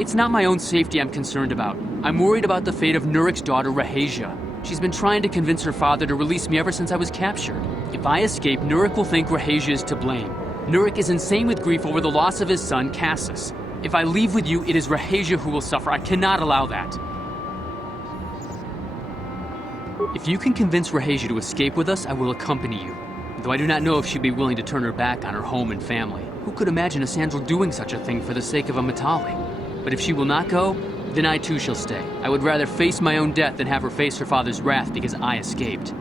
It's not my own safety I'm concerned about. I'm worried about the fate of Nurik's daughter, Rahasia. She's been trying to convince her father to release me ever since I was captured. If I escape, Nurik will think Rahasia is to blame. Nurik is insane with grief over the loss of his son, Cassus. If I leave with you, it is Rahasia who will suffer. I cannot allow that. If you can convince Rahasia to escape with us, I will accompany you. Though I do not know if she'd be willing to turn her back on her home and family. Who could imagine a Sandral doing such a thing for the sake of a Matali? But if she will not go, Then I too shall stay. I would rather face my own death than have her face her father's wrath because I escaped.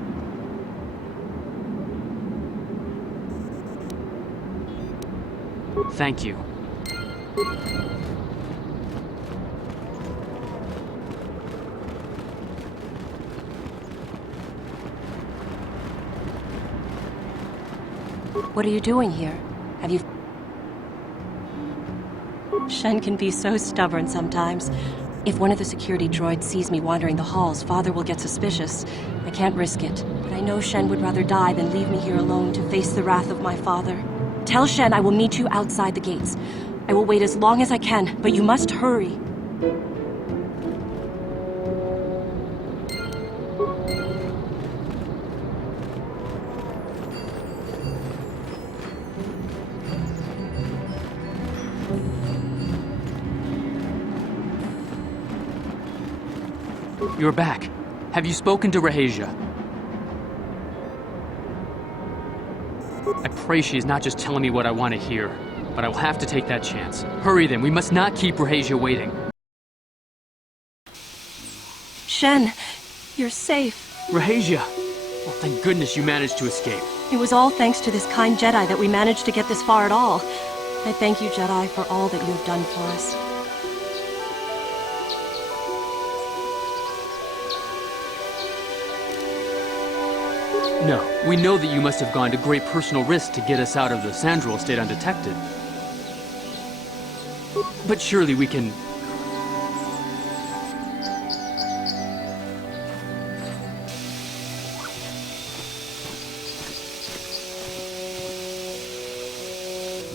Thank you. What are you doing here? Have you... Shen can be so stubborn sometimes. If one of the security droids sees me wandering the halls, Father will get suspicious. I can't risk it. But I know Shen would rather die than leave me here alone to face the wrath of my father. Tell Shen I will meet you outside the gates. I will wait as long as I can, but you must hurry. You're back. Have you spoken to Rahasia? I pray she is not just telling me what I want to hear, but I will have to take that chance. Hurry then, we must not keep Rahasia waiting. Shen, you're safe. Rahasia! Well, thank goodness you managed to escape. It was all thanks to this kind Jedi that we managed to get this far at all. I thank you, Jedi, for all that you have done for us. No, we know that you must have gone to great personal risk to get us out of the Sandral estate undetected. But surely we can...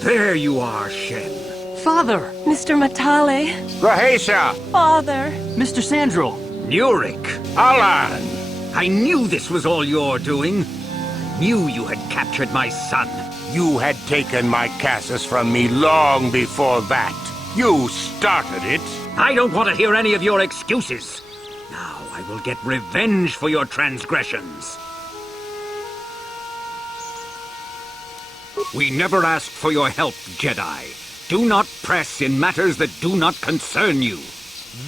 There you are, Shen. Father! Mr. Matale. Rahasia! Father! Mr. Sandral! Nurik! Alan! I knew this was all your doing. I knew you had captured my son. You had taken my Cassus from me long before that. You started it. I don't want to hear any of your excuses. Now I will get revenge for your transgressions. We never asked for your help, Jedi. Do not press in matters that do not concern you.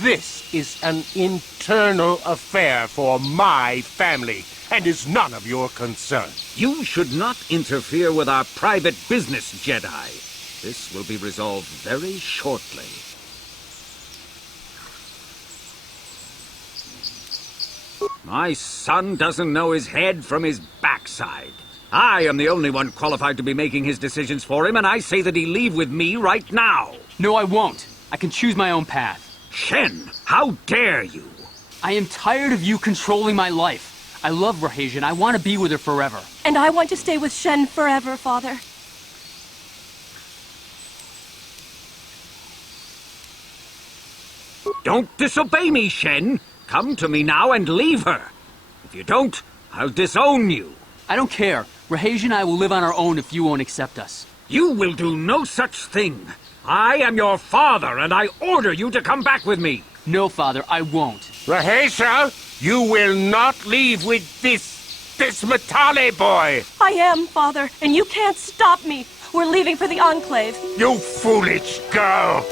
This is an internal affair for my family, and is none of your concern. You should not interfere with our private business, Jedi. This will be resolved very shortly. My son doesn't know his head from his backside. I am the only one qualified to be making his decisions for him, and I say that he leave with me right now. No, I won't. I can choose my own path. Shen, how dare you? I am tired of you controlling my life. I love Rahasia and I want to be with her forever. And I want to stay with Shen forever, Father. Don't disobey me, Shen. Come to me now and leave her. If you don't, I'll disown you. I don't care. Rahasia and I will live on our own if you won't accept us. You will do no such thing. I am your father, and I order you to come back with me. No, Father, I won't. Rahasia, you will not leave with this Matale boy. I am, Father, and you can't stop me. We're leaving for the Enclave. You foolish girl.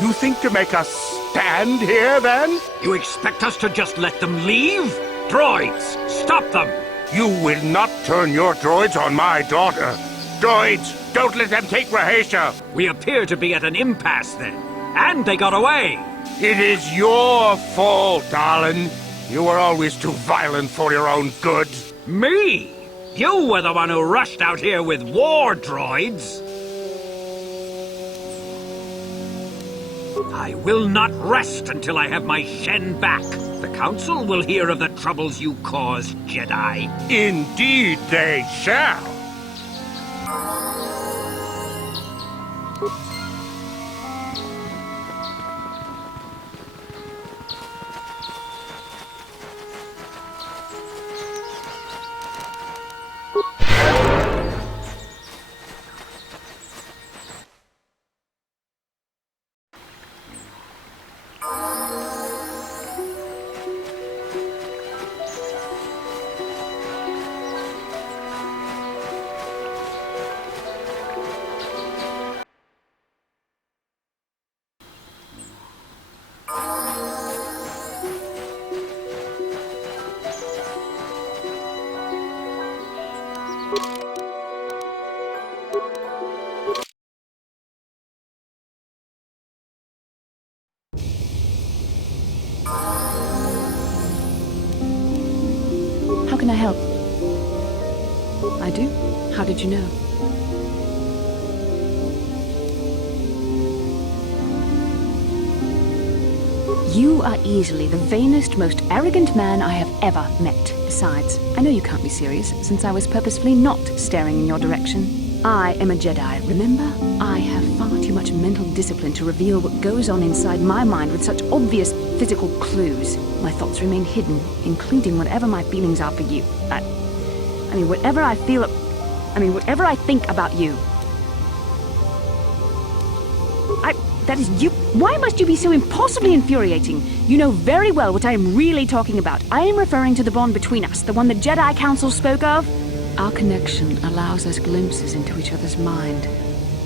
You think to make us stand here, then? You expect us to just let them leave? Droids, stop them! You will not turn your droids on my daughter. Droids, don't let them take Rahasia. We appear to be at an impasse, then. And they got away. It is your fault, darling. You were always too violent for your own good. Me? You were the one who rushed out here with war droids. I will not rest until I have my Shen back. The Council will hear of the troubles you caused, Jedi. Indeed they shall. did you know? You are easily the vainest, most arrogant man I have ever met. Besides, I know you can't be serious, since I was purposefully not staring in your direction. I am a Jedi, remember? I have far too much mental discipline to reveal what goes on inside my mind with such obvious physical clues. My thoughts remain hidden, including whatever my feelings are for you. Whatever I think about you. That is you. Why must you be so impossibly infuriating? You know very well what I am really talking about. I am referring to the bond between us, the one the Jedi Council spoke of. Our connection allows us glimpses into each other's mind.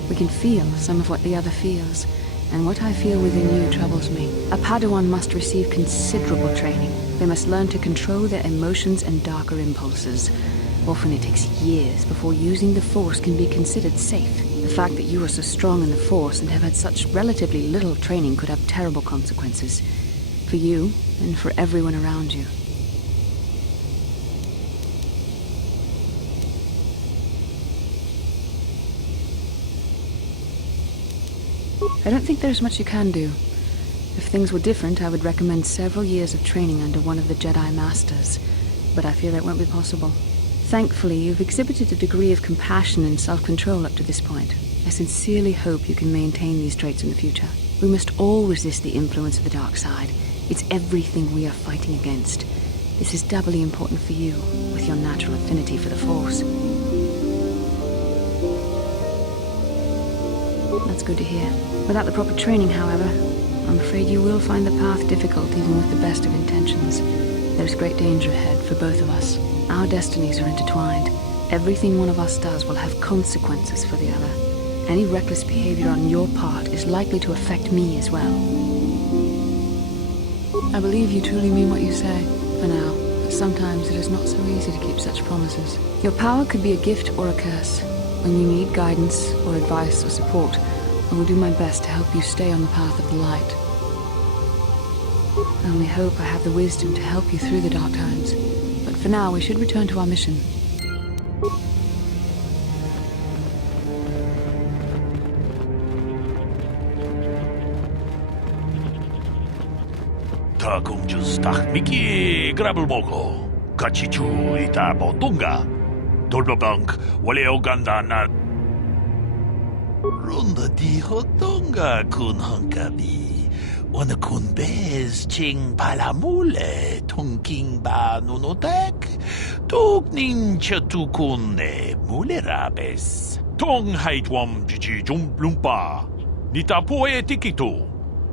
We can feel some of what the other feels, and what I feel within you troubles me. A Padawan must receive considerable training. They must learn to control their emotions and darker impulses. Often it takes years before using the Force can be considered safe. The fact that you are so strong in the Force and have had such relatively little training could have terrible consequences. For you, and for everyone around you. I don't think there's much you can do. If things were different, I would recommend several years of training under one of the Jedi Masters. But I fear that won't be possible. Thankfully, you've exhibited a degree of compassion and self-control up to this point. I sincerely hope you can maintain these traits in the future. We must all resist the influence of the dark side. It's everything we are fighting against. This is doubly important for you, with your natural affinity for the Force. That's good to hear. Without the proper training, however, I'm afraid you will find the path difficult even with the best of intentions. There's great danger ahead for both of us. Our destinies are intertwined. Everything one of us does will have consequences for the other. Any reckless behavior on your part is likely to affect me as well. I believe you truly mean what you say, for now, but sometimes it is not so easy to keep such promises. Your power could be a gift or a curse. When you need guidance or advice or support, I will do my best to help you stay on the path of the light. I only hope I have the wisdom to help you through the dark times. But for now, we should return to our mission. Takumjustak Miki Grabulmoko Kachichu Ita Botunga Dolbabank Wale Oganda na Runda di Hotunga kun hankabi. Wana kun bez ching palamule tunking ba nunotek tuk nincha tukune mulerabes. Tong haitwam jiji jumplumpa Nitapoe tikitu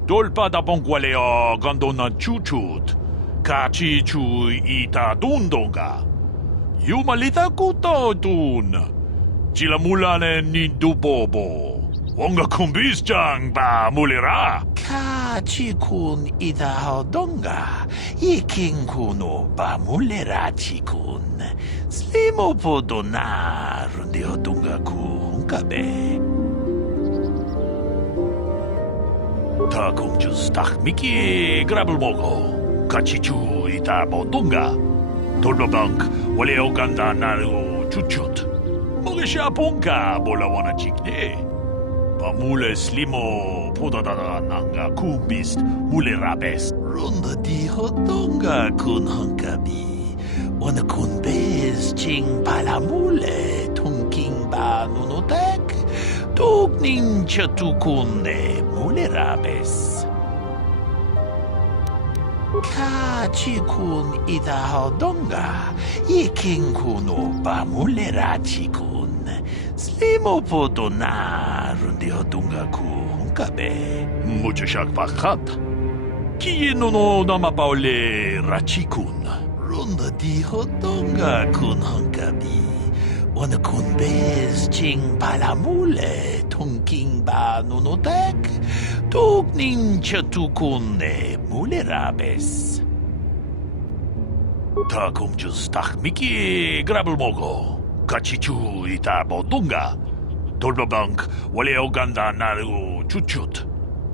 Dolpa da bongwaleo gandona chuchut Kachi chu ita dundonga Yumalita kuto dun Chilamulane nindubobo Wonga kumbisjang ba mulera Kachikun ida hodonga iking kuno ba mulera chikun slimo podona rundi hodonga ku hunkabe Takumjus takmiki grabulmogo Kachichu ita bodonga Dolbabank wale oganda naru chuchut Mogesha ponka bolawana chikne Bamule slimo podadada nanga kumbist mule rabes. Runda di hodonga kun hankabi. Wana kun bez ching palamule tunking ba nunotek. Tuk nincha tukune mule rabes. Kachi kun ida hodonga. Iking kuno ba mule rachi kun. Slimo podona rundi hodunga ku hunkabe. Mucho shak vakat. Kie no namapaole rachikun. Runda di hodunga kun hunkabi. Wana kun bez ching palamule tunking ba nunotek. Tuk nincha tukune mule rabes. Takumjus takmiki grabulmogo. Kachichu ita bodunga Dolbabank wale oganda naru chuchut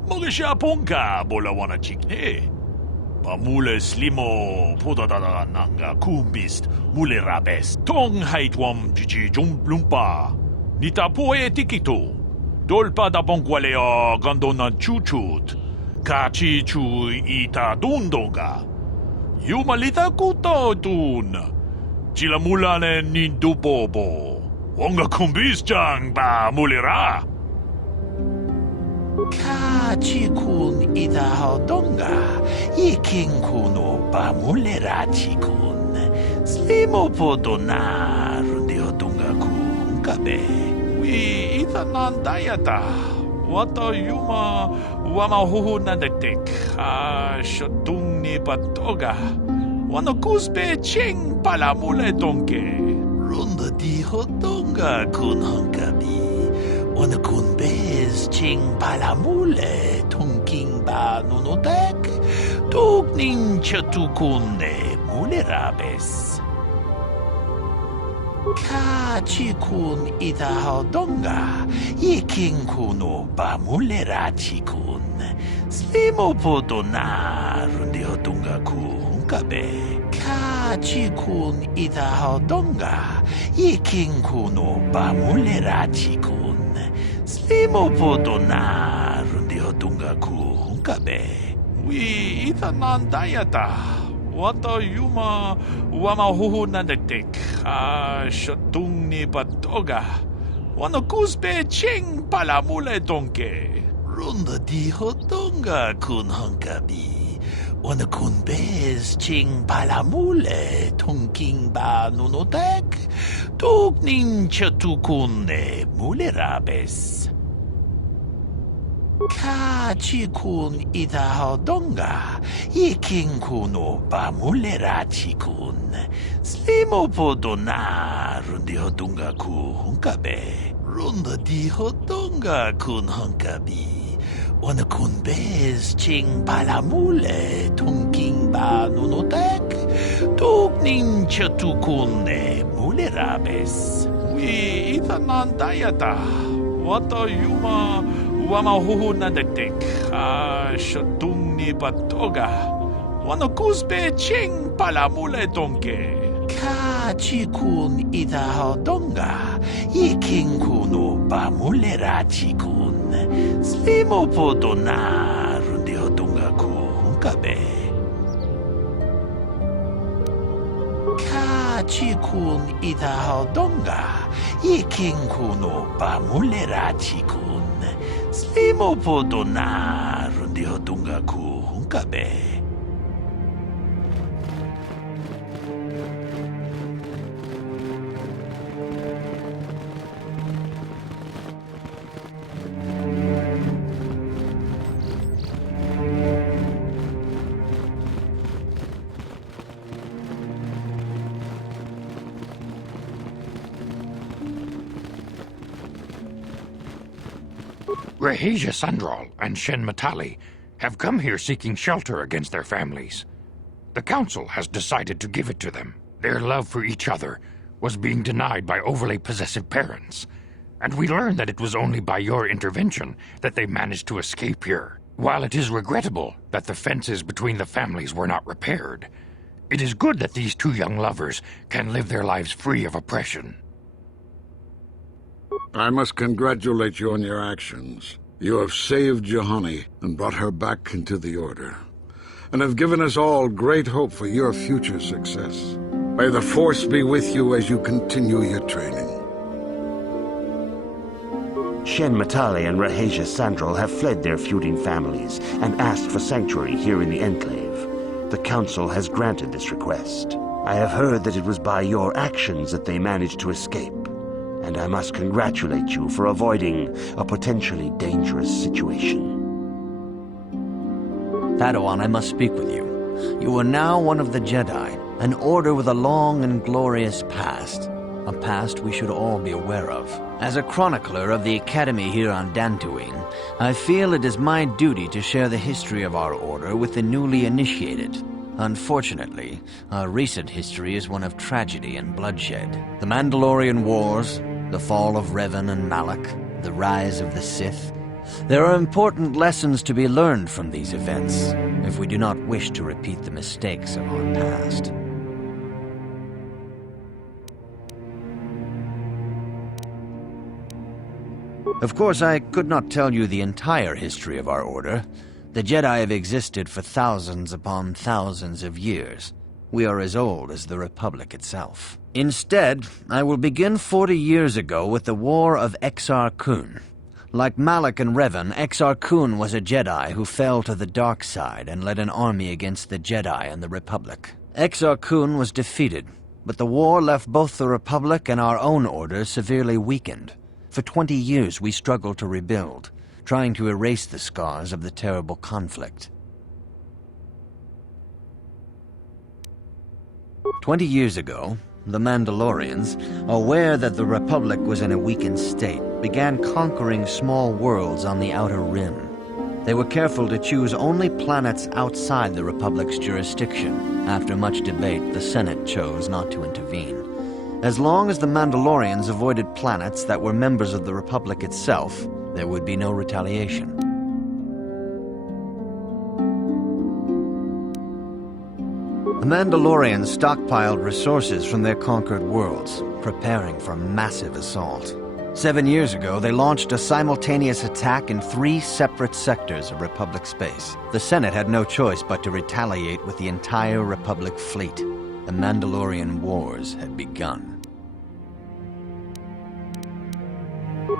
Mogesha ponka bolawana chikne Pamule slimo podadada nanga kumbist mulerabes tong haitwam jiji lumpa nita poe tikito dolpa da bongwaleo gandona chuchut kachi chu ita dundonga yumalita kuto dun chilamulane nindupobo wonga kumbis jang ba mulera Kachikun idahodonga, ikinkuno pamulera chikun, slimopodona rundeodonga kun kabe. We itanandayata, wata yuma wamahuhu nadektek, shotung ni patoga, wanokuspe ching palamule donke. Runda dihodonga kun hankabi. Wana kun bez ching palamule tungking ba nunotek tukning chatukunne mulerabes. Kachikun idahodonga iking kuno ba mulerachikun slimopodona rundehodonga kunkabe. Kachikun idahodonga iking kuno ba mulerachikun Slimopodona rundehodonga kunkabe. We itanandayata. Wata yuma wamahuhu nadektek. Shotung ni patoga. Wanokuspe ching palamule donke. Runda dihodonga kun hankabi. Wanakun bez ching palamule tungking ba nunotek. Tukning chatukunne mulerabes. Kachikun idahodonga, ikinkuno ba mulerachikun. Slimopodona rundehodonga kunkabe. Runda dihodonga kun hankabi. Wanakun bez ching palamule tungking ba nunotek. Tukning chatukunne mulerabes. We itanandayata. Wata yuma wamahuhu nadektek. Shotung ni patoga. Wanokuspe ching palamule donke. Kachikun idahodonga. Ikinkuno ba mulerachikun. Slimopodona rundehodonga kunkabe. Kachikun idahodonga, ikinkuno ba mulerachikun, slimopodona rundehodonga kunkabe. Rahesia Sandral and Shen Matali have come here seeking shelter against their families. The council has decided to give it to them. Their love for each other was being denied by overly possessive parents, and we learned that it was only by your intervention that they managed to escape here. While it is regrettable that the fences between the families were not repaired, it is good that these two young lovers can live their lives free of oppression. I must congratulate you on your actions. You have saved Johanny and brought her back into the Order, and have given us all great hope for your future success. May the Force be with you as you continue your training. Shen Matali and Rahesia Sandral have fled their feuding families and asked for sanctuary here in the Enclave. The Council has granted this request. I have heard that it was by your actions that they managed to escape, and I must congratulate you for avoiding a potentially dangerous situation. Padawan, I must speak with you. You are now one of the Jedi, an order with a long and glorious past. A past we should all be aware of. As a chronicler of the Academy here on Dantooine, I feel it is my duty to share the history of our order with the newly initiated. Unfortunately, our recent history is one of tragedy and bloodshed. The Mandalorian Wars, the fall of Revan and Malak, the rise of the Sith, There are important lessons to be learned from these events, if we do not wish to repeat the mistakes of our past. Of course, I could not tell you the entire history of our order. The Jedi have existed for thousands upon thousands of years. We are as old as the Republic itself. Instead, I will begin 40 years ago with the War of Exar Kun. Like Malak and Revan, Exar Kun was a Jedi who fell to the dark side and led an army against the Jedi and the Republic. Exar Kun was defeated, but the war left both the Republic and our own order severely weakened. For 20 years we struggled to rebuild, trying to erase the scars of the terrible conflict. 20 years ago, the Mandalorians, aware that the Republic was in a weakened state, began conquering small worlds on the Outer Rim. They were careful to choose only planets outside the Republic's jurisdiction. After much debate, the Senate chose not to intervene. As long as the Mandalorians avoided planets that were members of the Republic itself, there would be no retaliation. The Mandalorians stockpiled resources from their conquered worlds, preparing for a massive assault. 7 years ago, they launched a simultaneous attack in 3 separate sectors of Republic space. The Senate had no choice but to retaliate with the entire Republic fleet. The Mandalorian Wars had begun.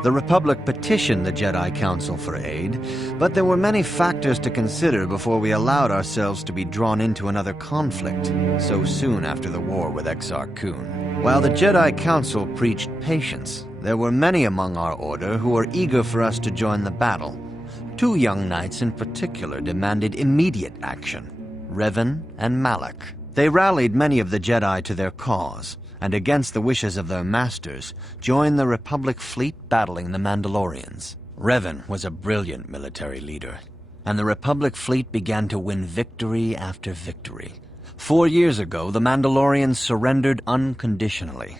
The Republic petitioned the Jedi Council for aid, but there were many factors to consider before we allowed ourselves to be drawn into another conflict so soon after the war with Exar Kun. While the Jedi Council preached patience, there were many among our order who were eager for us to join the battle. 2 young knights in particular demanded immediate action: Revan and Malak. They rallied many of the Jedi to their cause, and against the wishes of their masters, joined the Republic fleet battling the Mandalorians. Revan was a brilliant military leader, and the Republic fleet began to win victory after victory. 4 years ago, the Mandalorians surrendered unconditionally.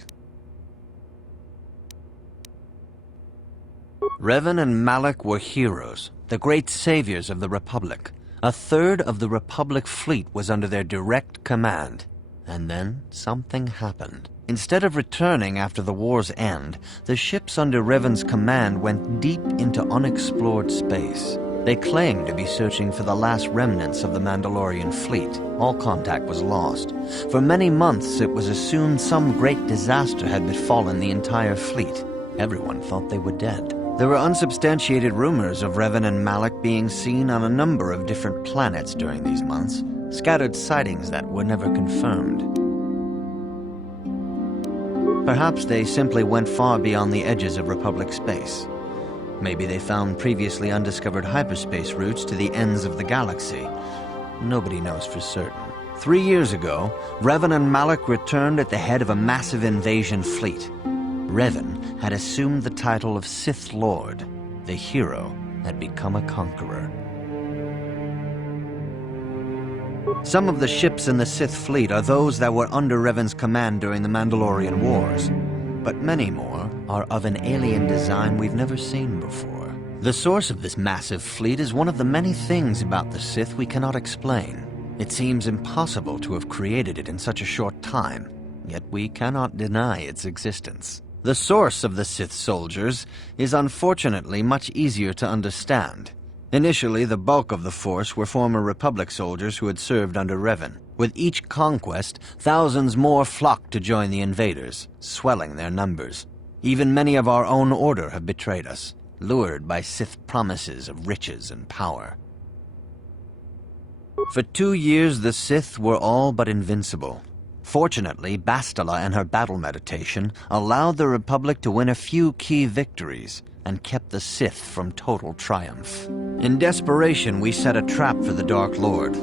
Revan and Malak were heroes, the great saviors of the Republic. 1/3 of the Republic fleet was under their direct command. And then something happened. Instead of returning after the war's end, the ships under Revan's command went deep into unexplored space. They claimed to be searching for the last remnants of the Mandalorian fleet. All contact was lost. For many months, it was assumed some great disaster had befallen the entire fleet. Everyone thought they were dead. There were unsubstantiated rumors of Revan and Malak being seen on a number of different planets during these months, scattered sightings that were never confirmed. Perhaps they simply went far beyond the edges of Republic space. Maybe they found previously undiscovered hyperspace routes to the ends of the galaxy. Nobody knows for certain. 3 years ago, Revan and Malak returned at the head of a massive invasion fleet. Revan had assumed the title of Sith Lord. The hero had become a conqueror. Some of the ships in the Sith fleet are those that were under Revan's command during the Mandalorian Wars, but many more are of an alien design we've never seen before. The source of this massive fleet is one of the many things about the Sith we cannot explain. It seems impossible to have created it in such a short time, yet we cannot deny its existence. The source of the Sith soldiers is unfortunately much easier to understand. Initially, the bulk of the force were former Republic soldiers who had served under Revan. With each conquest, thousands more flocked to join the invaders, swelling their numbers. Even many of our own order have betrayed us, lured by Sith promises of riches and power. For 2 years, the Sith were all but invincible. Fortunately, Bastila and her battle meditation allowed the Republic to win a few key victories and kept the Sith from total triumph. In desperation, we set a trap for the Dark Lord.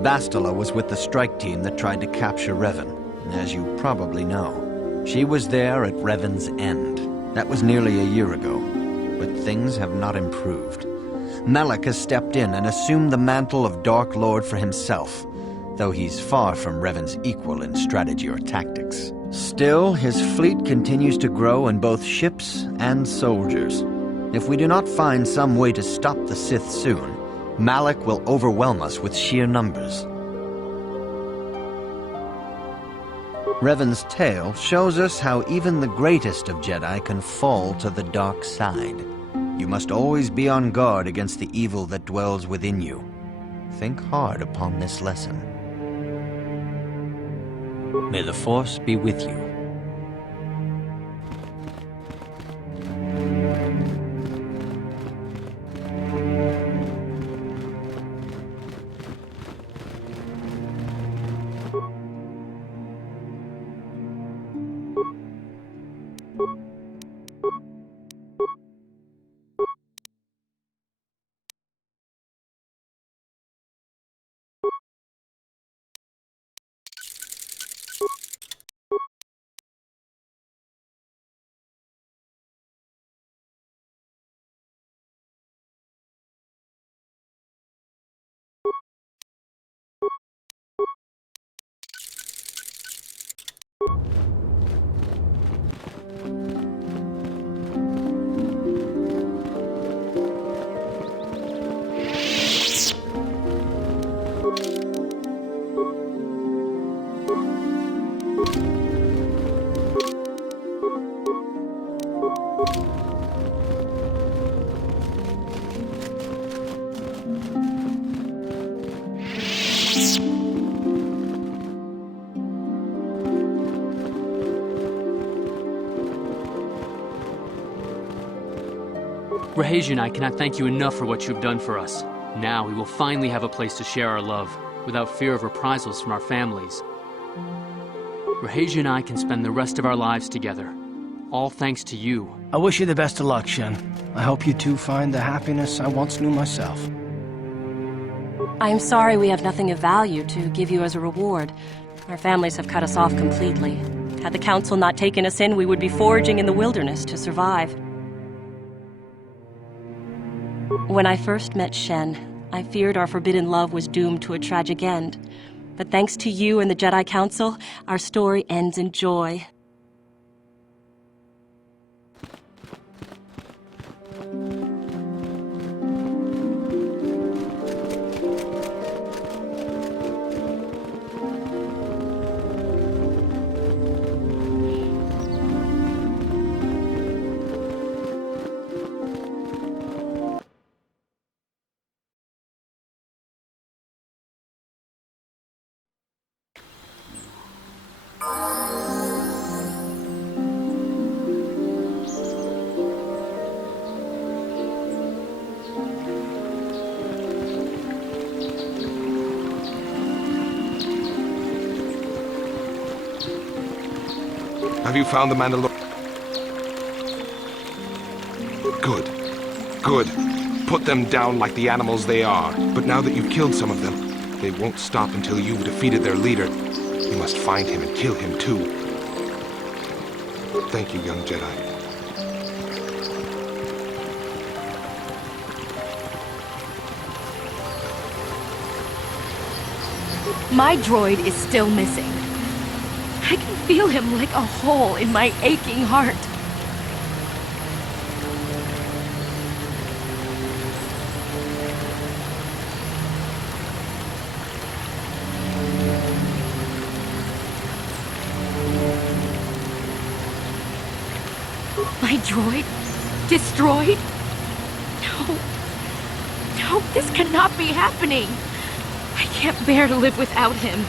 Bastila was with the strike team that tried to capture Revan, as you probably know. She was there at Revan's end. That was nearly a year ago, but things have not improved. Malak has stepped in and assumed the mantle of Dark Lord for himself, though he's far from Revan's equal in strategy or tactics. Still, his fleet continues to grow in both ships and soldiers. If we do not find some way to stop the Sith soon, Malak will overwhelm us with sheer numbers. Revan's tale shows us how even the greatest of Jedi can fall to the dark side. You must always be on guard against the evil that dwells within you. Think hard upon this lesson. May the Force be with you. Rahesia and I cannot thank you enough for what you've done for us. Now we will finally have a place to share our love, without fear of reprisals from our families. Rahesia and I can spend the rest of our lives together, all thanks to you. I wish you the best of luck, Shen. I hope you two find the happiness I once knew myself. I am sorry we have nothing of value to give you as a reward. Our families have cut us off completely. Had the Council not taken us in, we would be foraging in the wilderness to survive. When I first met Shen, I feared our forbidden love was doomed to a tragic end. But thanks to you and the Jedi Council, our story ends in joy. Have you found the Mandalorian? Good. Good. Put them down like the animals they are. But now that you've killed some of them, they won't stop until you've defeated their leader. You must find him and kill him too. Thank you, young Jedi. My droid is still missing. I can feel him like a hole in my aching heart. My droid? Destroyed? No. No, this cannot be happening. I can't bear to live without him.